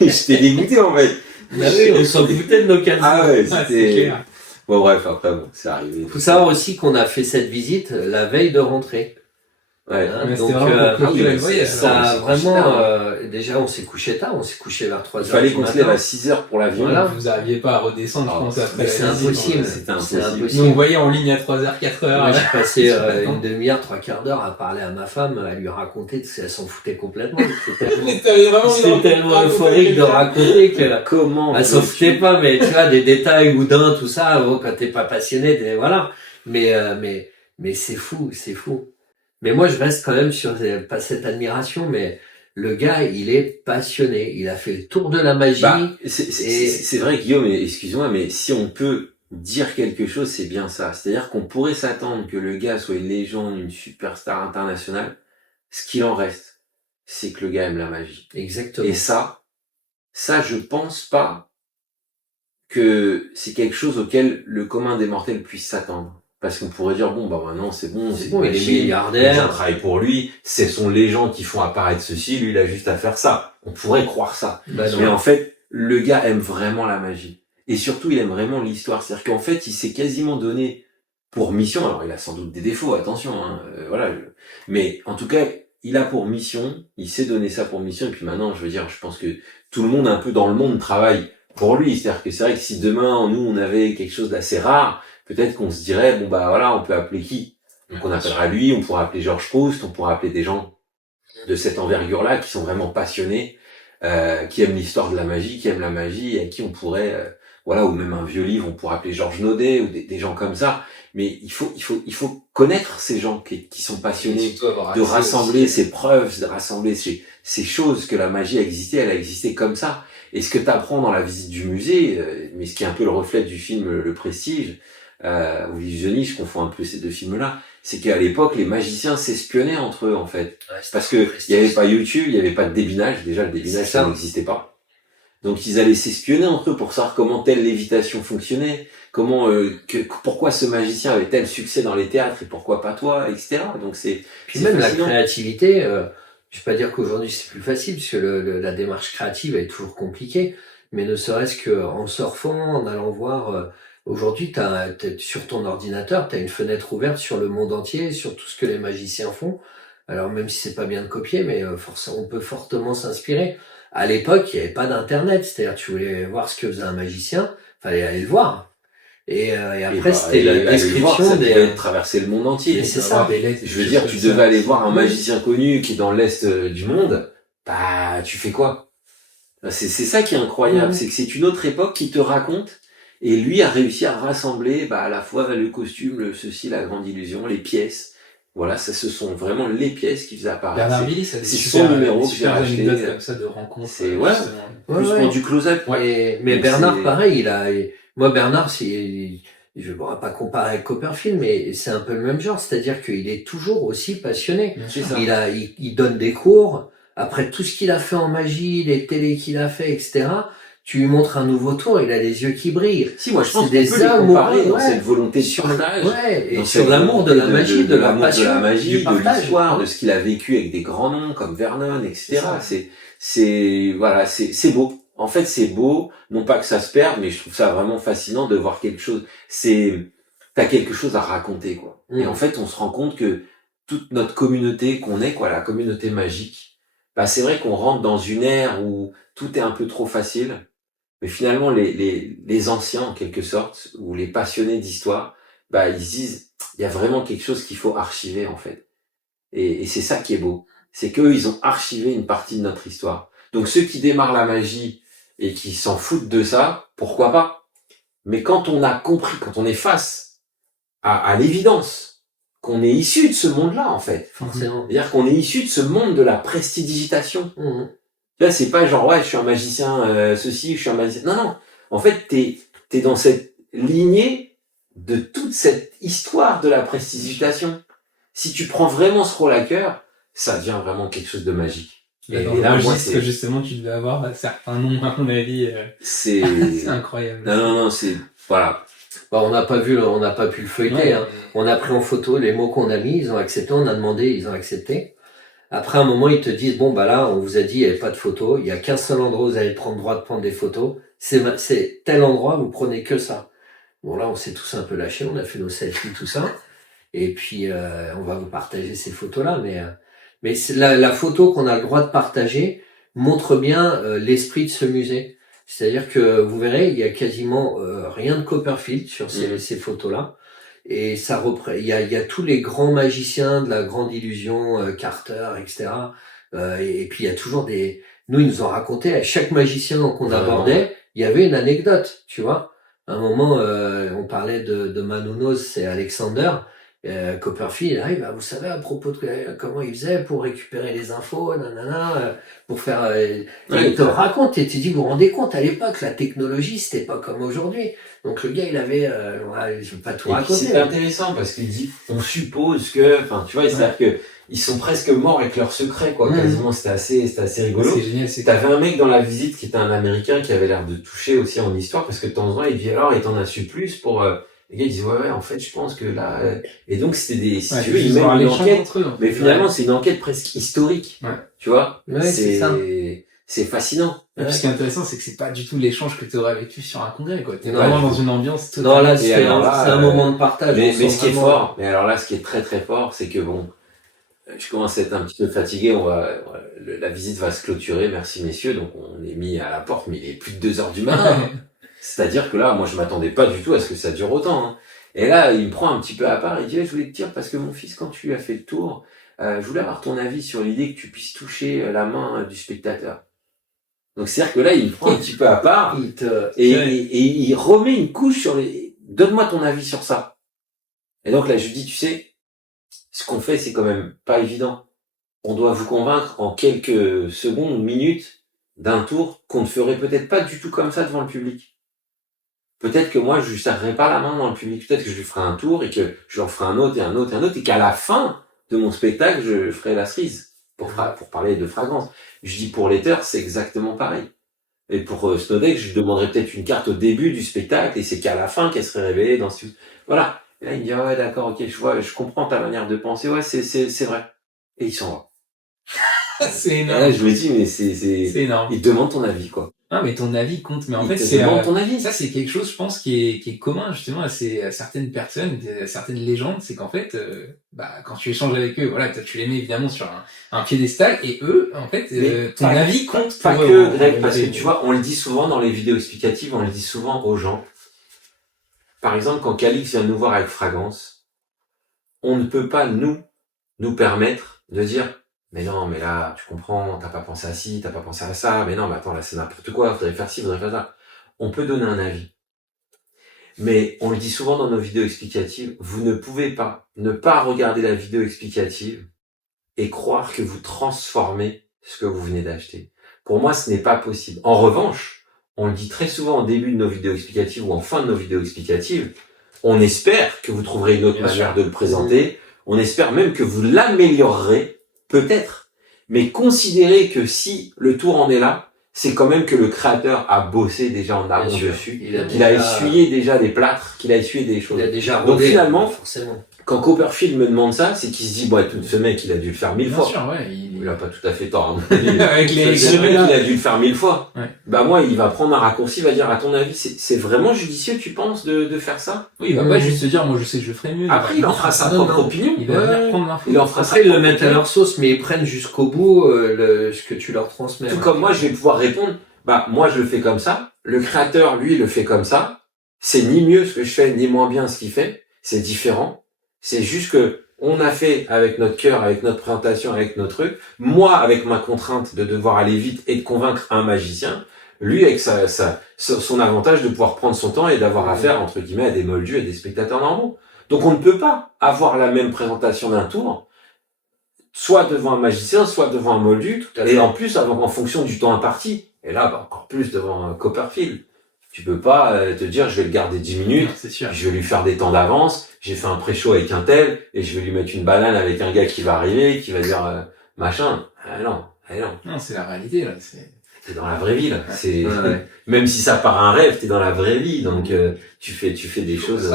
J'étais dégoûté, en fait. Bah oui, on s'en foutait de nos cadeaux. Ah ouais, Ah, c'est c'était... clair. Bon, bref, après, bon, c'est arrivé. Faut savoir aussi qu'on a fait cette visite la veille de rentrée. Ouais. Hein, Mais donc c'était vraiment pour clôturer le voyage. ça alors, a on s'est couché vraiment tard, déjà on s'est couché tard, on s'est couché vers 3h. Il fallait qu'on se lève à 6h pour l'avion. Voilà. Vous n'arriviez pas à redescendre, je Ah, pense, après mais la c'est visite, impossible. donc, C'était C'est impossible. impossible. Nous, on voyait en ligne à 3h, 4h. Moi, j'ai passé une demi-heure, 3/4 d'heure à parler à ma femme, à lui raconter, elle s'en foutait complètement. C'était tellement euphorique de raconter que Comment elle s'en foutait pas, mais tu vois, des détails boudins, tout ça, bon, quand t'es pas passionné, voilà. Mais c'est fou, c'est fou. Mais moi, je reste quand même sur, pas cette admiration, mais le gars, il est passionné. Il a fait le tour de la magie. C'est vrai, Guillaume, excuse-moi, mais si on peut dire quelque chose, c'est bien ça. C'est-à-dire qu'on pourrait s'attendre que le gars soit une légende, une superstar internationale. Ce qu'il en reste, c'est que le gars aime la magie. Exactement. Et ça, je pense pas que c'est quelque chose auquel le commun des mortels puisse s'attendre. Parce qu'on pourrait dire, bon, maintenant, c'est bon, il est milliardaire. Les gens travaillent pour lui, ce sont les gens qui font apparaître ceci, lui, il a juste à faire ça. On pourrait croire ça. Mais en fait, le gars aime vraiment la magie. Et surtout, il aime vraiment l'histoire. C'est-à-dire qu'en fait, il s'est quasiment donné pour mission, alors il a sans doute des défauts, attention, voilà. Mais en tout cas, il a pour mission, il s'est donné ça pour mission, et puis maintenant, je veux dire, je pense que tout le monde un peu dans le monde travaille pour lui. C'est-à-dire que c'est vrai que si demain, nous, on avait quelque chose d'assez rare, peut-être qu'on se dirait, bon voilà, on peut appeler qui? Donc on appellera lui, on pourra appeler Georges Proust, on pourra appeler des gens de cette envergure-là, qui sont vraiment passionnés, qui aiment l'histoire de la magie, qui aiment la magie, et à qui on pourrait, ou même un vieux livre, on pourra appeler Georges Naudet, ou des gens comme ça. Mais il faut connaître ces gens qui sont passionnés, de rassembler ces preuves, de rassembler ces choses que la magie a existé, elle a existé comme ça. Et ce que tu apprends dans la visite du musée, mais ce qui est un peu le reflet du film Le Prestige, ou Illusionniste, je confonds un peu ces deux films-là, c'est qu'à l'époque, les magiciens s'espionnaient entre eux, en fait. Ouais, parce que il y avait pas YouTube, il y avait pas de débinage. Déjà, le débinage, ça n'existait pas. Donc, ils allaient s'espionner entre eux pour savoir comment telle lévitation fonctionnait, pourquoi ce magicien avait tel succès dans les théâtres et pourquoi pas toi, etc. Donc, puis même fascinant. La créativité, je vais pas dire qu'aujourd'hui c'est plus facile, parce que la démarche créative est toujours compliquée, mais ne serait-ce qu'en surfant, en allant voir, aujourd'hui, sur ton ordinateur, tu as une fenêtre ouverte sur le monde entier, sur tout ce que les magiciens font. Alors même si c'est pas bien de copier, mais forcément, on peut fortement s'inspirer. À l'époque, il n'y avait pas d'internet, c'est-à-dire tu voulais voir ce que faisait un magicien, fallait aller le voir. Et après, c'était la description des... traverser le monde entier. C'est ça. Je veux dire, tu devais aller voir un magicien connu qui est dans l'Est du monde, bah, tu fais quoi? C'est ça qui est incroyable, c'est que c'est une autre époque qui te raconte, et lui a réussi à rassembler, bah, à la fois le costume, le ceci, la grande illusion, les pièces. Voilà, ça, ce sont vraiment les pièces qui faisaient apparaître. Bernard Milis, c'est son numéro que j'ai acheté. Comme ça de rencontres. C'est plus pour du close-up. Ouais. Mais Bernard, pareil, moi, Bernard, je ne pourrais pas comparer avec Copperfield, mais c'est un peu le même genre, c'est-à-dire qu'il est toujours aussi passionné. Il donne des cours, après tout ce qu'il a fait en magie, les télés qu'il a fait, etc., tu lui montres un nouveau tour, il a les yeux qui brillent. Si, moi je pense qu'on peut les comparer dans cette volonté de partage. Et sur l'amour de la magie, de la passion, de la magie, de l'histoire, de ce qu'il a vécu avec des grands noms comme Vernon, etc. C'est beau. En fait, c'est beau, non pas que ça se perde, mais je trouve ça vraiment fascinant de voir quelque chose. T'as quelque chose à raconter, quoi. Et en fait, on se rend compte que toute notre communauté qu'on est, quoi, la communauté magique, bah, c'est vrai qu'on rentre dans une ère où tout est un peu trop facile. Mais finalement, les anciens, en quelque sorte, ou les passionnés d'histoire, bah, ils se disent, il y a vraiment quelque chose qu'il faut archiver, en fait. Et c'est ça qui est beau. C'est qu'eux, ils ont archivé une partie de notre histoire. Donc, ceux qui démarrent la magie et qui s'en foutent de ça, pourquoi pas? Mais quand on a compris, quand on est face à l'évidence qu'on est issu de ce monde-là, en fait. Forcément. C'est-à-dire qu'on est issu de ce monde de la prestidigitation. Tu vois, c'est pas genre, ouais, je suis un magicien, ceci, je suis un magicien. Non. En fait, t'es dans cette lignée de toute cette histoire de la prestidigitation. Si tu prends vraiment ce rôle à cœur, ça devient vraiment quelque chose de magique. Et là, moi, justement, tu devais avoir certains noms, à mon avis. C'est incroyable. Non, voilà. Bah, on n'a pas pu le feuilleter, hein. On a pris en photo les mots qu'on a mis, ils ont accepté, on a demandé, ils ont accepté. Après, à un moment, ils te disent, bon, bah là, on vous a dit, il n'y avait pas de photos. Il y a qu'un seul endroit où vous allez prendre le droit de prendre des photos. C'est tel endroit, vous prenez que ça. Bon, là, on s'est tous un peu lâchés. On a fait nos selfies, tout ça. Et puis, on va vous partager ces photos-là. Mais la photo qu'on a le droit de partager montre bien l'esprit de ce musée. C'est-à-dire que, vous verrez, il y a quasiment rien de Copperfield sur ces photos-là. Et ça il y a tous les grands magiciens de la grande illusion, Carter, etc. Et puis il y a toujours nous, ils nous ont raconté, à chaque magicien qu'on abordait, il y avait une anecdote, tu vois. À un moment, on parlait de Manounos, c'est Alexander. Copperfield, il arrive, vous savez, à propos de comment il faisait pour récupérer les infos, pour faire... il te raconte, et tu dis, vous vous rendez compte, à l'époque, la technologie, c'était pas comme aujourd'hui. Donc le gars, il avait... je veux pas tout raconter. C'est intéressant, parce qu'il dit, on suppose que... Enfin, tu vois, c'est-à-dire que ils sont presque morts avec leurs secrets, quoi, quasiment. C'était assez rigolo. C'est génial. T'avais un mec dans la visite qui était un Américain qui avait l'air de toucher aussi en histoire, parce que de temps en temps, il dit, alors, et t'en as su plus pour... Les gars, ils disent, ouais, en fait, je pense que là... Et donc, c'était si tu veux, ils mènent une enquête, mais finalement, c'est une enquête presque historique, tu vois. C'est fascinant. Et puis, ce qui est intéressant, c'est que c'est pas du tout l'échange que tu aurais vécu sur un congrès, quoi. T'es vraiment dans une ambiance totalement... Non, là, c'est un moment de partage. Mais ce qui est fort, mais alors là, ce qui est très très fort, c'est que bon, je commence à être un petit peu fatigué, la visite va se clôturer, merci messieurs, donc on est mis à la porte, mais il est plus de 2h du matin. C'est-à-dire que là, moi, je m'attendais pas du tout à ce que ça dure autant. Hein. Et là, il me prend un petit peu à part, il dit, je voulais te dire, parce que mon fils, quand tu as fait le tour, je voulais avoir ton avis sur l'idée que tu puisses toucher la main du spectateur. Donc, c'est-à-dire que là, il me prend un petit peu à part, et il remet une couche sur donne-moi ton avis sur ça. Et donc là, je lui dis, tu sais, ce qu'on fait, c'est quand même pas évident. On doit vous convaincre en quelques secondes ou minutes d'un tour qu'on ne ferait peut-être pas du tout comme ça devant le public. Peut-être que moi, je lui serrerai pas la main dans le public. Peut-être que je lui ferai un tour et que je leur ferai un autre et un autre et un autre et qu'à la fin de mon spectacle, je ferai la cerise pour parler de fragrance. Je dis pour Letter, c'est exactement pareil. Et pour Snowdeck, je lui demanderais peut-être une carte au début du spectacle et c'est qu'à la fin qu'elle serait révélée dans ce... Voilà. Et là, il me dit, ouais, d'accord, ok, je comprends ta manière de penser. Ouais, c'est vrai. Et il s'en va. C'est énorme. Et là, je me dis, mais c'est énorme. Il demande ton avis, quoi. Ah, mais ton avis compte. Mais en fait, ton avis. Ça, c'est quelque chose, je pense, qui est commun, justement, à certaines personnes, à certaines légendes. C'est qu'en fait, quand tu échanges avec eux, voilà, tu les mets évidemment sur un piédestal, et eux, en fait, ton avis compte pas pour eux. Greg, parce que tu vois, on le dit souvent dans les vidéos explicatives, on le dit souvent aux gens. par exemple, quand Calix vient nous voir avec Fragrance, on ne peut pas nous permettre de dire, mais non, mais là, tu comprends, t'as pas pensé à ci, t'as pas pensé à ça, mais non, mais attends, là, c'est n'importe quoi, faudrait faire ci, faudrait faire ça. On peut donner un avis. Mais on le dit souvent dans nos vidéos explicatives, vous ne pouvez pas ne pas regarder la vidéo explicative et croire que vous transformez ce que vous venez d'acheter. Pour moi, ce n'est pas possible. En revanche, on le dit très souvent au début de nos vidéos explicatives ou en fin de nos vidéos explicatives, on espère que vous trouverez une autre manière de le présenter, on espère même que vous l'améliorerez, peut-être, mais considérez que si le tour en est là, c'est quand même que le créateur a bossé déjà en amont dessus, qu'il a essuyé déjà des plâtres, qu'il a essuyé des choses. Il a déjà donc rodé, finalement, forcément. Quand Copperfield me demande ça, c'est qu'il se dit, bon, tout ce mec, il a dû le faire 1000 fois. Bien sûr, ouais. Il a pas tout à fait tort. Avec ce mec, il a dû le faire 1000 fois. Ouais. Bah, moi, il va prendre un raccourci, il va dire, à ton avis, c'est vraiment judicieux, tu penses, de faire ça? Oui, il va pas juste se dire, moi, je sais que je ferai mieux. Après, il en fera sa propre opinion. Il va venir prendre l'info. Il en fera Après, ils le mettent à leur sauce, mais ils prennent jusqu'au bout, ce que tu leur transmets. Tout comme moi, je vais pouvoir répondre, bah, moi, je le fais comme ça. Le créateur, lui, le fait comme ça. C'est ni mieux ce que je fais, ni moins bien ce qu'il fait. C'est différent. C'est juste que on a fait avec notre cœur, avec notre présentation, avec nos trucs. Moi, avec ma contrainte de devoir aller vite et de convaincre un magicien. Lui, avec son avantage de pouvoir prendre son temps et d'avoir affaire, entre guillemets, à des moldus et des spectateurs normaux. Donc, on ne peut pas avoir la même présentation d'un tour, soit devant un magicien, soit devant un moldu, et en plus, en fonction du temps imparti. Et là, bah, encore plus devant un Copperfield. Tu peux pas te dire, je vais le garder 10 minutes, c'est sûr. Je vais lui faire des temps d'avance, j'ai fait un pré-show avec un tel, et je vais lui mettre une banane avec un gars qui va arriver, qui va dire, machin. Ah non, ah non. Non, c'est la réalité, là. T'es dans la vraie vie, là. C'est, même si ça part un rêve, t'es dans la vraie vie, donc, tu fais des choses.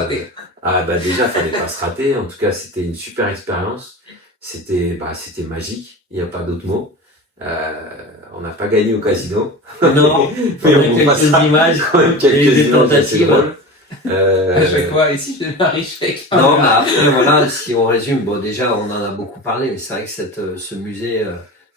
Ah, bah, déjà, fallait pas se rater. En tout cas, c'était une super expérience. C'était magique. Il n'y a pas d'autre mot. On n'a pas gagné au casino. Non, mais on passe quelques images, quand même quelques tentatives. À chaque fois, et si je donne un richec? Non, mais après, voilà, si on résume, bon, déjà, on en a beaucoup parlé, mais c'est vrai que ce musée,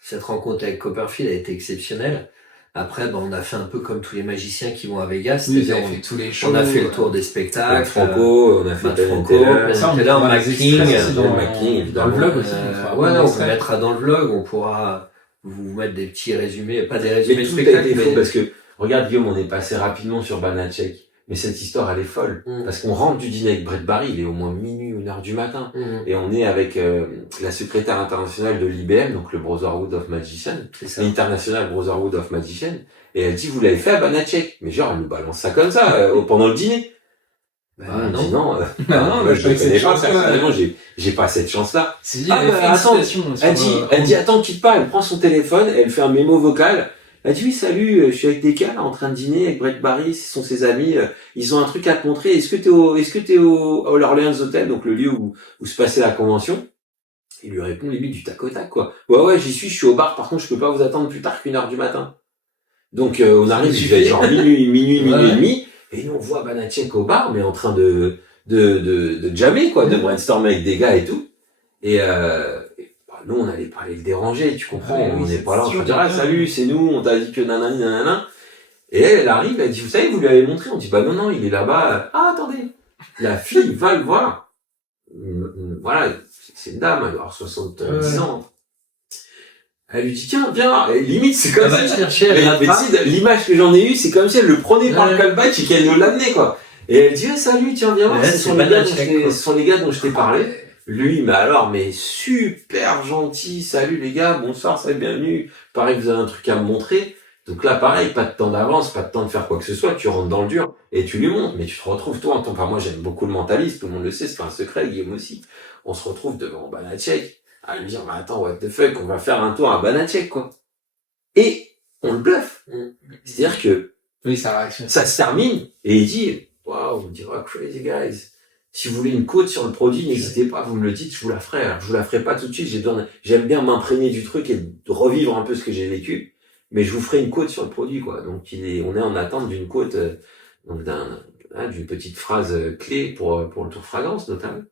cette rencontre avec Copperfield a été exceptionnelle. Après, on a fait un peu comme tous les magiciens qui vont à Vegas. Oui, on a fait tous les shows. On a fait le tour des spectacles. Franco, on a fait Franco, ça, on est là en Macking, dans le vlog aussi. Ouais, on vous mettra dans le vlog, on pourra vous mettre des petits résumés, pas des résumés de spectacle, parce que, regarde Guillaume, on est passé rapidement sur Banachek. Mais cette histoire, elle est folle. Parce qu'on rentre du dîner avec Brett Barry, il est au moins minuit, 1h du matin. Et on est avec la secrétaire internationale de l'IBM, donc le Brotherhood of Magicians, l'International Brotherhood of Magicians. Et elle dit, vous l'avez fait à Banachek. Mais genre, elle nous balance ça comme ça, pendant le dîner. Non. Dit non, je ne connais pas personnellement, j'ai pas cette chance-là. Attends, elle dit, attends, quitte pas, elle prend son téléphone, elle fait un mémo vocal. Elle dit, oui, salut, je suis avec des gars, là, en train de dîner avec Brett Barry, ce sont ses amis, ils ont un truc à te montrer. Est-ce que t'es au Orleans Hotel, donc le lieu où se passait la convention? Il lui répond limite du tac au tac, quoi. Ouais, j'y suis, je suis au bar, par contre, je peux pas vous attendre plus tard qu'1h du matin. Donc, on arrive, il fait genre minuit et demi, et nous, on voit Banachek au bar, mais en train de jammer, quoi, de brainstormer avec des gars et tout. Et nous, on n'allait pas aller le déranger, tu comprends, on n'est pas là, on va dire, salut, c'est nous, on t'a dit que nanani, nanana. Et elle arrive, elle dit, vous savez, vous lui avez montré? On dit, bah non, il est là-bas. Ah, attendez. La fille va le voir. Voilà, c'est une dame, elle doit avoir 70 ans. Elle lui dit, tiens, viens. Et limite, c'est comme si, l'image que j'en ai eue, c'est comme si elle le prenait par le calebasse et qu'elle nous l'amenait, quoi. Et elle dit, salut, tiens, viens voir, ce sont les gars dont je t'ai parlé. Lui, mais super gentil, salut les gars, bonsoir, salut, bienvenue, pareil, vous avez un truc à me montrer. Donc là, pareil, pas de temps d'avance, pas de temps de faire quoi que ce soit, tu rentres dans le dur et tu lui montres, mais tu te retrouves toi en tant que, moi j'aime beaucoup le mentaliste, tout le monde le sait, c'est pas un secret, Guillaume aussi. On se retrouve devant Banachek, à lui dire, attends, what the fuck, on va faire un tour à Banachek, quoi. Et on le bluffe. C'est-à-dire que, oui, ça se termine, et il dit, wow, on dira crazy guys. Si vous voulez une cote sur le produit, n'hésitez pas, vous me le dites, je vous la ferai. Alors, je vous la ferai pas tout de suite, j'aime bien m'imprégner du truc et de revivre un peu ce que j'ai vécu, mais je vous ferai une cote sur le produit, quoi. Donc, on est en attente d'une cote, d'une petite phrase clé pour le tour fragrance, notamment.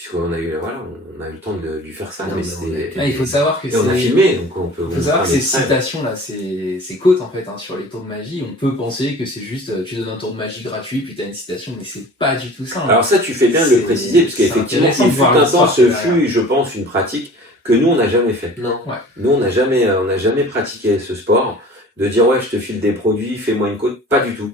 puisqu'on a eu, voilà, on a eu le temps de lui faire ça. Non, mais mais c'était... il faut savoir que Et on a filmé, donc on peut... Il faut savoir que ces citations-là, ces quotes, en fait, hein, sur les tours de magie, on peut penser que c'est juste, tu donnes un tour de magie gratuit, puis t'as une citation, mais c'est pas du tout ça. Hein. Alors ça, tu fais bien de le préciser, parce qu'effectivement, il fut un temps, ce fut, je pense, une pratique que nous, on n'a jamais fait. Non. Ouais. Nous, on n'a jamais pratiqué ce sport, de dire, ouais, je te file des produits, fais-moi une côte, pas du tout.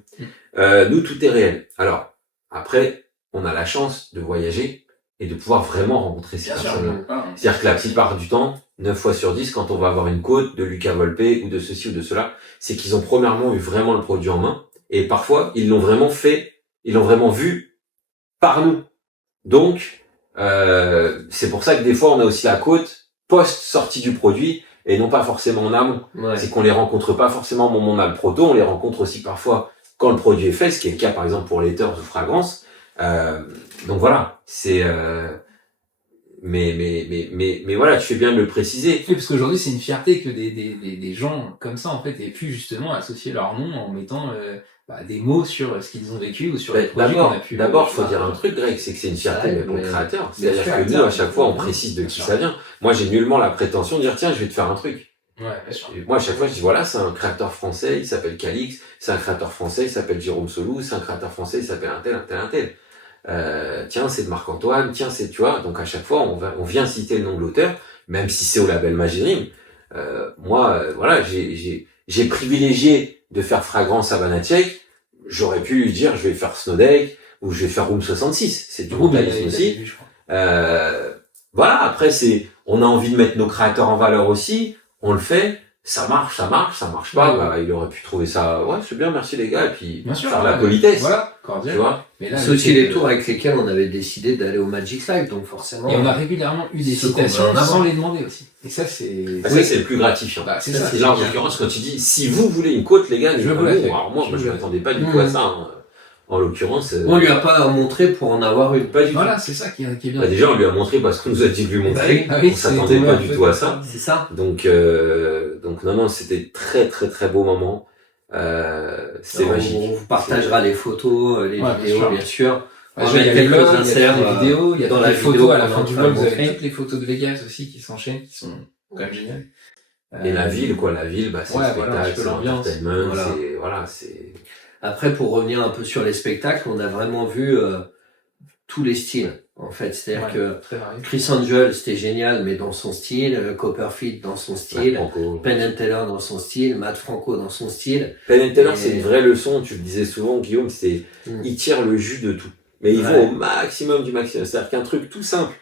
Nous, tout est réel. Alors, après, on a la chance de voyager et de pouvoir vraiment rencontrer ces personnes-là. C'est-à-dire que la plupart du temps, 9 fois sur 10, quand on va avoir une côte de Luca Volpe ou de ceci ou de cela, c'est qu'ils ont premièrement eu vraiment le produit en main, et parfois, ils l'ont vraiment fait, ils l'ont vraiment vu par nous. Donc, c'est pour ça que des fois, on a aussi la côte post-sortie du produit, et non pas forcément en amont. Ouais. C'est qu'on les rencontre pas forcément au moment où on a le proto, on les rencontre aussi parfois quand le produit est fait, ce qui est le cas par exemple pour les Letters ou Fragrance. Donc voilà, c'est mais voilà, tu fais bien de le préciser. Oui, parce qu'aujourd'hui c'est une fierté que des gens comme ça en fait aient pu justement associer leur nom en mettant des mots sur ce qu'ils ont vécu ou sur les produits qu'on a pu. D'abord, faut dire un truc, Greg, c'est que c'est une fierté mais pour le créateur. C'est-à-dire que nous, à chaque fois, on précise de qui ça vient. Moi, j'ai nullement la prétention de dire tiens, je vais te faire un truc. Ouais, bien sûr. Moi, à chaque fois, je dis voilà, c'est un créateur français, il s'appelle Calix, c'est un créateur français, il s'appelle Jérôme Solou, c'est un créateur français, il s'appelle un tel. Tiens, c'est de Marc-Antoine, tiens, c'est, tu vois, donc à chaque fois, on vient citer le nom de l'auteur, même si c'est au label Magic Dream. Moi, voilà, j'ai privilégié de faire Fragrance à Banachek. J'aurais pu lui dire, je vais faire Snowday, ou je vais faire Room 66. C'est du brutalisme aussi. Voilà, après, on a envie de mettre nos créateurs en valeur aussi. On le fait. Ça marche pas, il aurait pu trouver ça, ouais, c'est bien, merci les gars, et puis faire la politesse. Voilà, cordial. Tu vois. Mais là, c'est aussi les tours avec lesquels on avait décidé d'aller au Magic Live, donc forcément. Et on a régulièrement eu des citations sans les demander aussi. Et ça, c'est... ça, c'est le plus gratifiant. C'est ça. Là, en l'occurrence, quand tu dis, si vous voulez une côte, les gars, je vous la fais. Alors moi, je m'attendais pas du tout à ça, hein. En l'occurrence, on lui a pas montré pour en avoir une. Pas du tout. Voilà, c'est ça qui est bien. Déjà, on lui a montré parce qu'on nous a dit de lui montrer. On s'attendait pas du tout à ça. C'est ça. Donc non, c'était très très très beau moment. C'est magique. On vous partagera les photos, les vidéos, bien sûr. Il y a quelques inserts, des vidéos, il y a dans la photo à la fin du vol, vous avez toutes les photos de Vegas aussi qui s'enchaînent, qui sont quand même géniales. Et la ville, c'est le spectacle, c'est l'entertainment, c'est... Après, pour revenir un peu sur les spectacles, on a vraiment vu tous les styles, en fait. C'est-à-dire que Chris Angel, c'était génial, mais dans son style, Copperfield dans son style, Penn & Teller dans son style, Matt Franco dans son style. Penn & Teller, c'est une vraie leçon, tu le disais souvent, Guillaume, il tire le jus de tout. Mais ils vont au maximum du maximum. C'est-à-dire qu'un truc tout simple,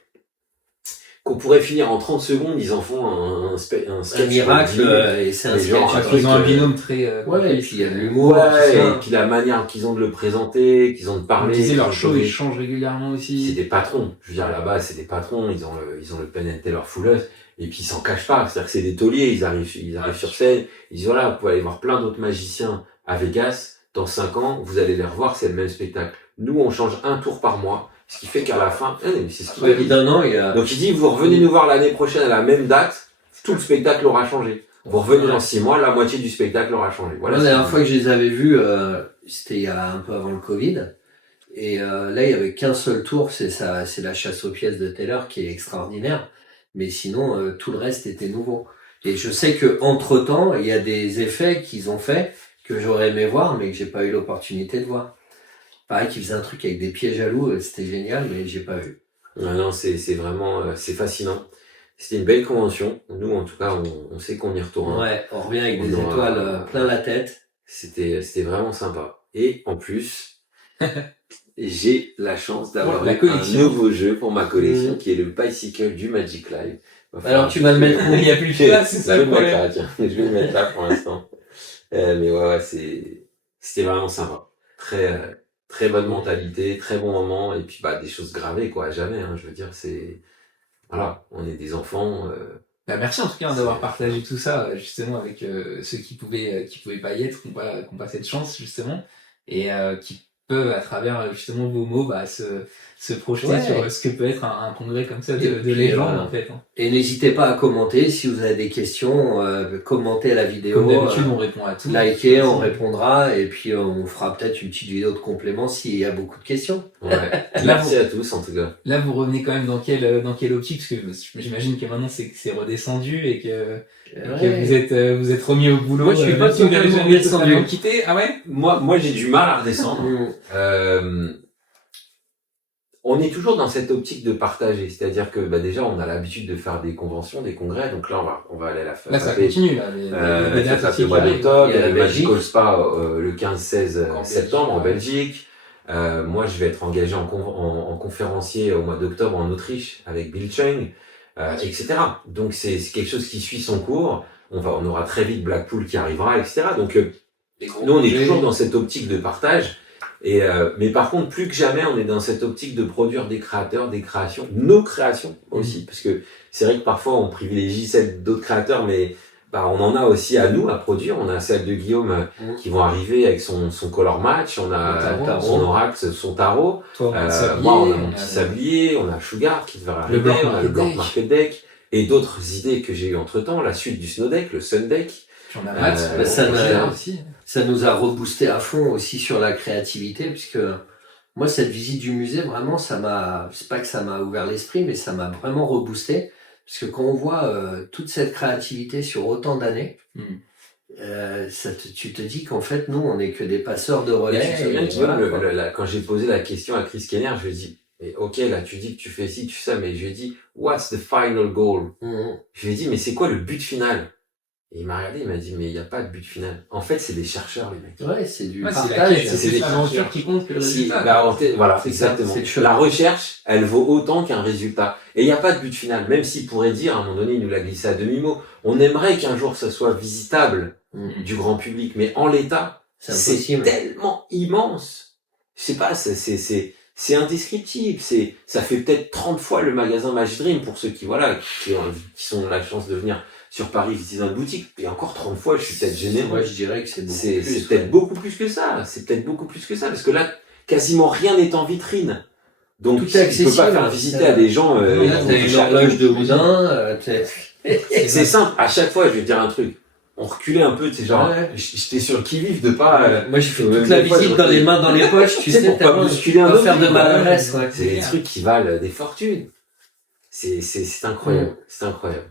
qu'on pourrait finir en 30 secondes, ils en font un sketch. Un miracle, et c'est un sketch. Ils ont un binôme très... et puis il y a de l'humour. Et puis la manière qu'ils ont de le présenter, qu'ils ont de parler. Ils disaient leur show, ils changent régulièrement aussi. C'est des patrons. Je veux dire, là-bas, c'est des patrons. Ils ont le Penn & Teller Full Us. Et puis ils s'en cachent pas. C'est-à-dire que c'est des tauliers. Ils arrivent sur scène. Ils disent voilà, vous pouvez aller voir plein d'autres magiciens à Vegas. Dans 5 ans, vous allez les revoir, c'est le même spectacle. Nous, on change un tour par mois. Ce qui fait qu'à la fin, c'est ce qu'il dit. Donc il dit, vous revenez nous voir l'année prochaine à la même date, tout le spectacle aura changé. Vous revenez dans 6 mois, la moitié du spectacle aura changé. Voilà. La dernière fois que je les avais vus, c'était il y a un peu avant le Covid. Et là, il y avait qu'un seul tour, c'est la chasse aux pièces de Taylor qui est extraordinaire. Mais sinon, tout le reste était nouveau. Et je sais que entre temps, il y a des effets qu'ils ont fait que j'aurais aimé voir, mais que j'ai pas eu l'opportunité de voir. Pareil, qu'ils faisaient un truc avec des pièges à loups, c'était génial, mais j'ai pas vu. Non, c'est vraiment, c'est fascinant. C'était une belle convention. Nous, en tout cas, on sait qu'on y retourne. Ouais, on revient avec des étoiles plein la tête. C'était vraiment sympa. Et en plus, j'ai la chance d'avoir un nouveau jeu pour ma collection, qui est le bicycle du Magic Live. Alors tu vas le mettre où il n'y a plus de place, c'est ça le problème. Je vais le mettre là pour l'instant. Mais ouais, c'était vraiment sympa. Très bonne mentalité, très bon moment, et puis des choses gravées quoi, à jamais. Hein, je veux dire, voilà, on est des enfants. Merci en tout cas d'avoir partagé tout ça justement avec ceux qui pouvaient pas y être, qui n'ont pas cette chance justement, et qui peuvent, à travers justement vos mots, se projeter sur ce que peut être un congrès comme ça de légendes en fait. Et n'hésitez pas à commenter si vous avez des questions, commentez la vidéo. Comme d'habitude, on répond à tout. Likez, on répondra et puis on fera peut-être une petite vidéo de complément s'il y a beaucoup de questions. Ouais. Merci à tous en tout cas. Là, vous revenez quand même dans quelle optique, parce que j'imagine que maintenant c'est redescendu et que vous êtes remis au boulot. Moi, je suis pas totalement redescendu. Quitté. Ah ouais. Moi, j'ai du mal à redescendre. On est toujours dans cette optique de partager, c'est-à-dire que déjà on a l'habitude de faire des conventions, des congrès, donc là on va aller à la fin. Là ça continue là. Ça fait le mois d'octobre, il y a le Magical Spa le 15-16 septembre en Belgique. Moi je vais être engagé en conférencier au mois d'octobre en Autriche avec Bill Chung, etc. Donc c'est quelque chose qui suit son cours. On aura très vite Blackpool qui arrivera, etc. Donc nous on est toujours dans cette optique de partage. Mais par contre, plus que jamais, on est dans cette optique de produire des créateurs, des créations, nos créations aussi, parce que c'est vrai que parfois on privilégie celles d'autres créateurs, mais on en a aussi à nous à produire. On a celle de Guillaume qui vont arriver avec son color match, on a son oracle, son tarot. Toi, moi, on a mon petit sablier, on a Sugar qui devrait arriver, on a le Blanc Market Deck, et d'autres idées que j'ai eues entre temps, la suite du Snow Deck, le Sun Deck. On a Matt, ça nous a reboosté à fond aussi sur la créativité, puisque moi cette visite du musée vraiment c'est pas que ça m'a ouvert l'esprit, mais ça m'a vraiment reboosté, parce que quand on voit toute cette créativité sur autant d'années, tu te dis qu'en fait nous on n'est que des passeurs de relais. Quand j'ai posé la question à Chris Kenner, je lui ai dit ok, là tu dis que tu fais ci, tu fais ça, mais je lui ai dit what's the final goal? Je lui ai dit mais c'est quoi le but final? Et il m'a regardé, il m'a dit, mais il n'y a pas de but final. En fait, c'est des chercheurs, les mecs. Ouais, c'est du partage. C'est l'aventure qui compte que le résultat. Voilà, exactement. La recherche, elle vaut autant qu'un résultat. Et il n'y a pas de but final. Même s'il pourrait dire, à un moment donné, il nous l'a glissé à demi-mot, on aimerait qu'un jour ça soit visitable du grand public. Mais en l'état, c'est tellement immense. Je sais pas, c'est indescriptible. Ça fait peut-être 30 fois le magasin Magic Dream pour ceux qui sont la chance de venir sur Paris visiter notre boutique, et encore 30 fois, je suis peut-être généreux. Moi, je dirais que c'est peut-être beaucoup plus que ça. C'est peut-être beaucoup plus que ça, parce que là, quasiment rien n'est en vitrine. Donc, tu peux pas faire visiter à des gens. T'as une horloge de Houdin. C'est simple. À chaque fois, je vais te dire un truc. On reculait un peu, tu sais, genre, j'étais sur le qui-vive de pas. Moi, j'ai fait toute la visite dans les mains, dans les poches, tu sais, pour pas bousculer un peu, faire de maladresse. C'est des trucs qui valent des fortunes. C'est incroyable. C'est incroyable.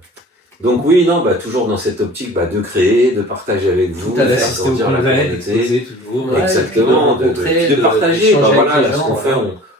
Donc oui, toujours dans cette optique de créer, de partager avec vous, de faire grandir la communauté, exactement, de partager. Ce qu'on fait,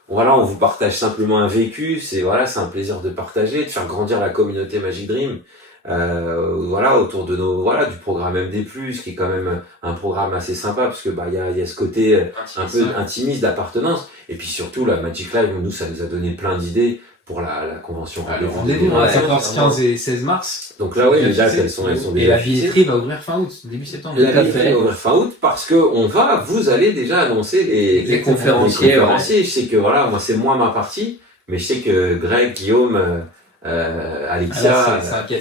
on vous partage simplement un vécu. C'est un plaisir de partager, de faire grandir la communauté Magic Dream. Autour de du programme MD+, qui est quand même un programme assez sympa, parce que il y a ce côté un peu intimiste d'appartenance, et puis surtout la Magic Live, nous ça nous a donné plein d'idées pour la convention. Le rendez-vous, 14, 15 et 16 mars. Donc là, les dates, elles sont déjà. Et la billetterie va ouvrir fin août, début septembre. La billetterie va ouvrir fin août parce que vous allez déjà annoncer les conférenciers. Je sais que moi c'est moi ma partie, mais je sais que Greg, Guillaume, Alexia. C'est un cas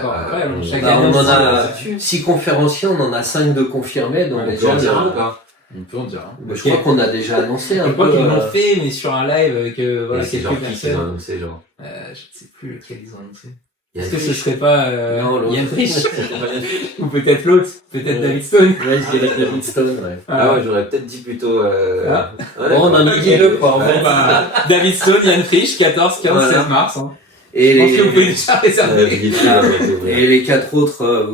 encore. On en a 6 conférenciers, on en a 5 de confirmés, donc déjà. On peut en dire. Je crois qu'on a déjà annoncé un peu. Je crois qu'ils l'ont fait, mais sur un live avec quelques personnes. Ils ont annoncé, genre. Je ne sais plus lequel ils ont annoncé. Est-ce que ce serait pas Yann Frisch ou peut-être l'autre, peut-être David Stone. Ouais, je dirais David Stone, ouais. Ah ouais, j'aurais peut-être dit plutôt. On en a dit le quoi, en fait. David Stone, Yann Frisch, 14, 15, 16 mars. Et je pense que vous pouvez déjà réserver. Et les 4 autres,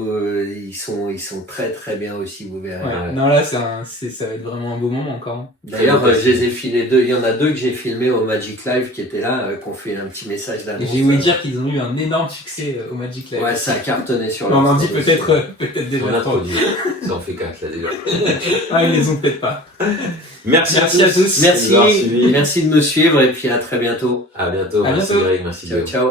ils sont très très bien aussi, vous verrez. Ouais. Non, là, ça va être vraiment un beau moment encore. D'ailleurs, je les ai filés 2. Il y en a 2 que j'ai filmés au Magic Live qui étaient là, qu'on fait un petit message d'annonce. Et j'ai voulu dire qu'ils ont eu un énorme succès au Magic Live. Ouais, ça a cartonné sur on en dit peut-être déjà. On a produit. Ça en fait 4 là déjà. Ils les ont peut-être pas. Merci à tous. Merci de me suivre et puis à très bientôt. À bientôt. Merci Greg, merci. Ciao.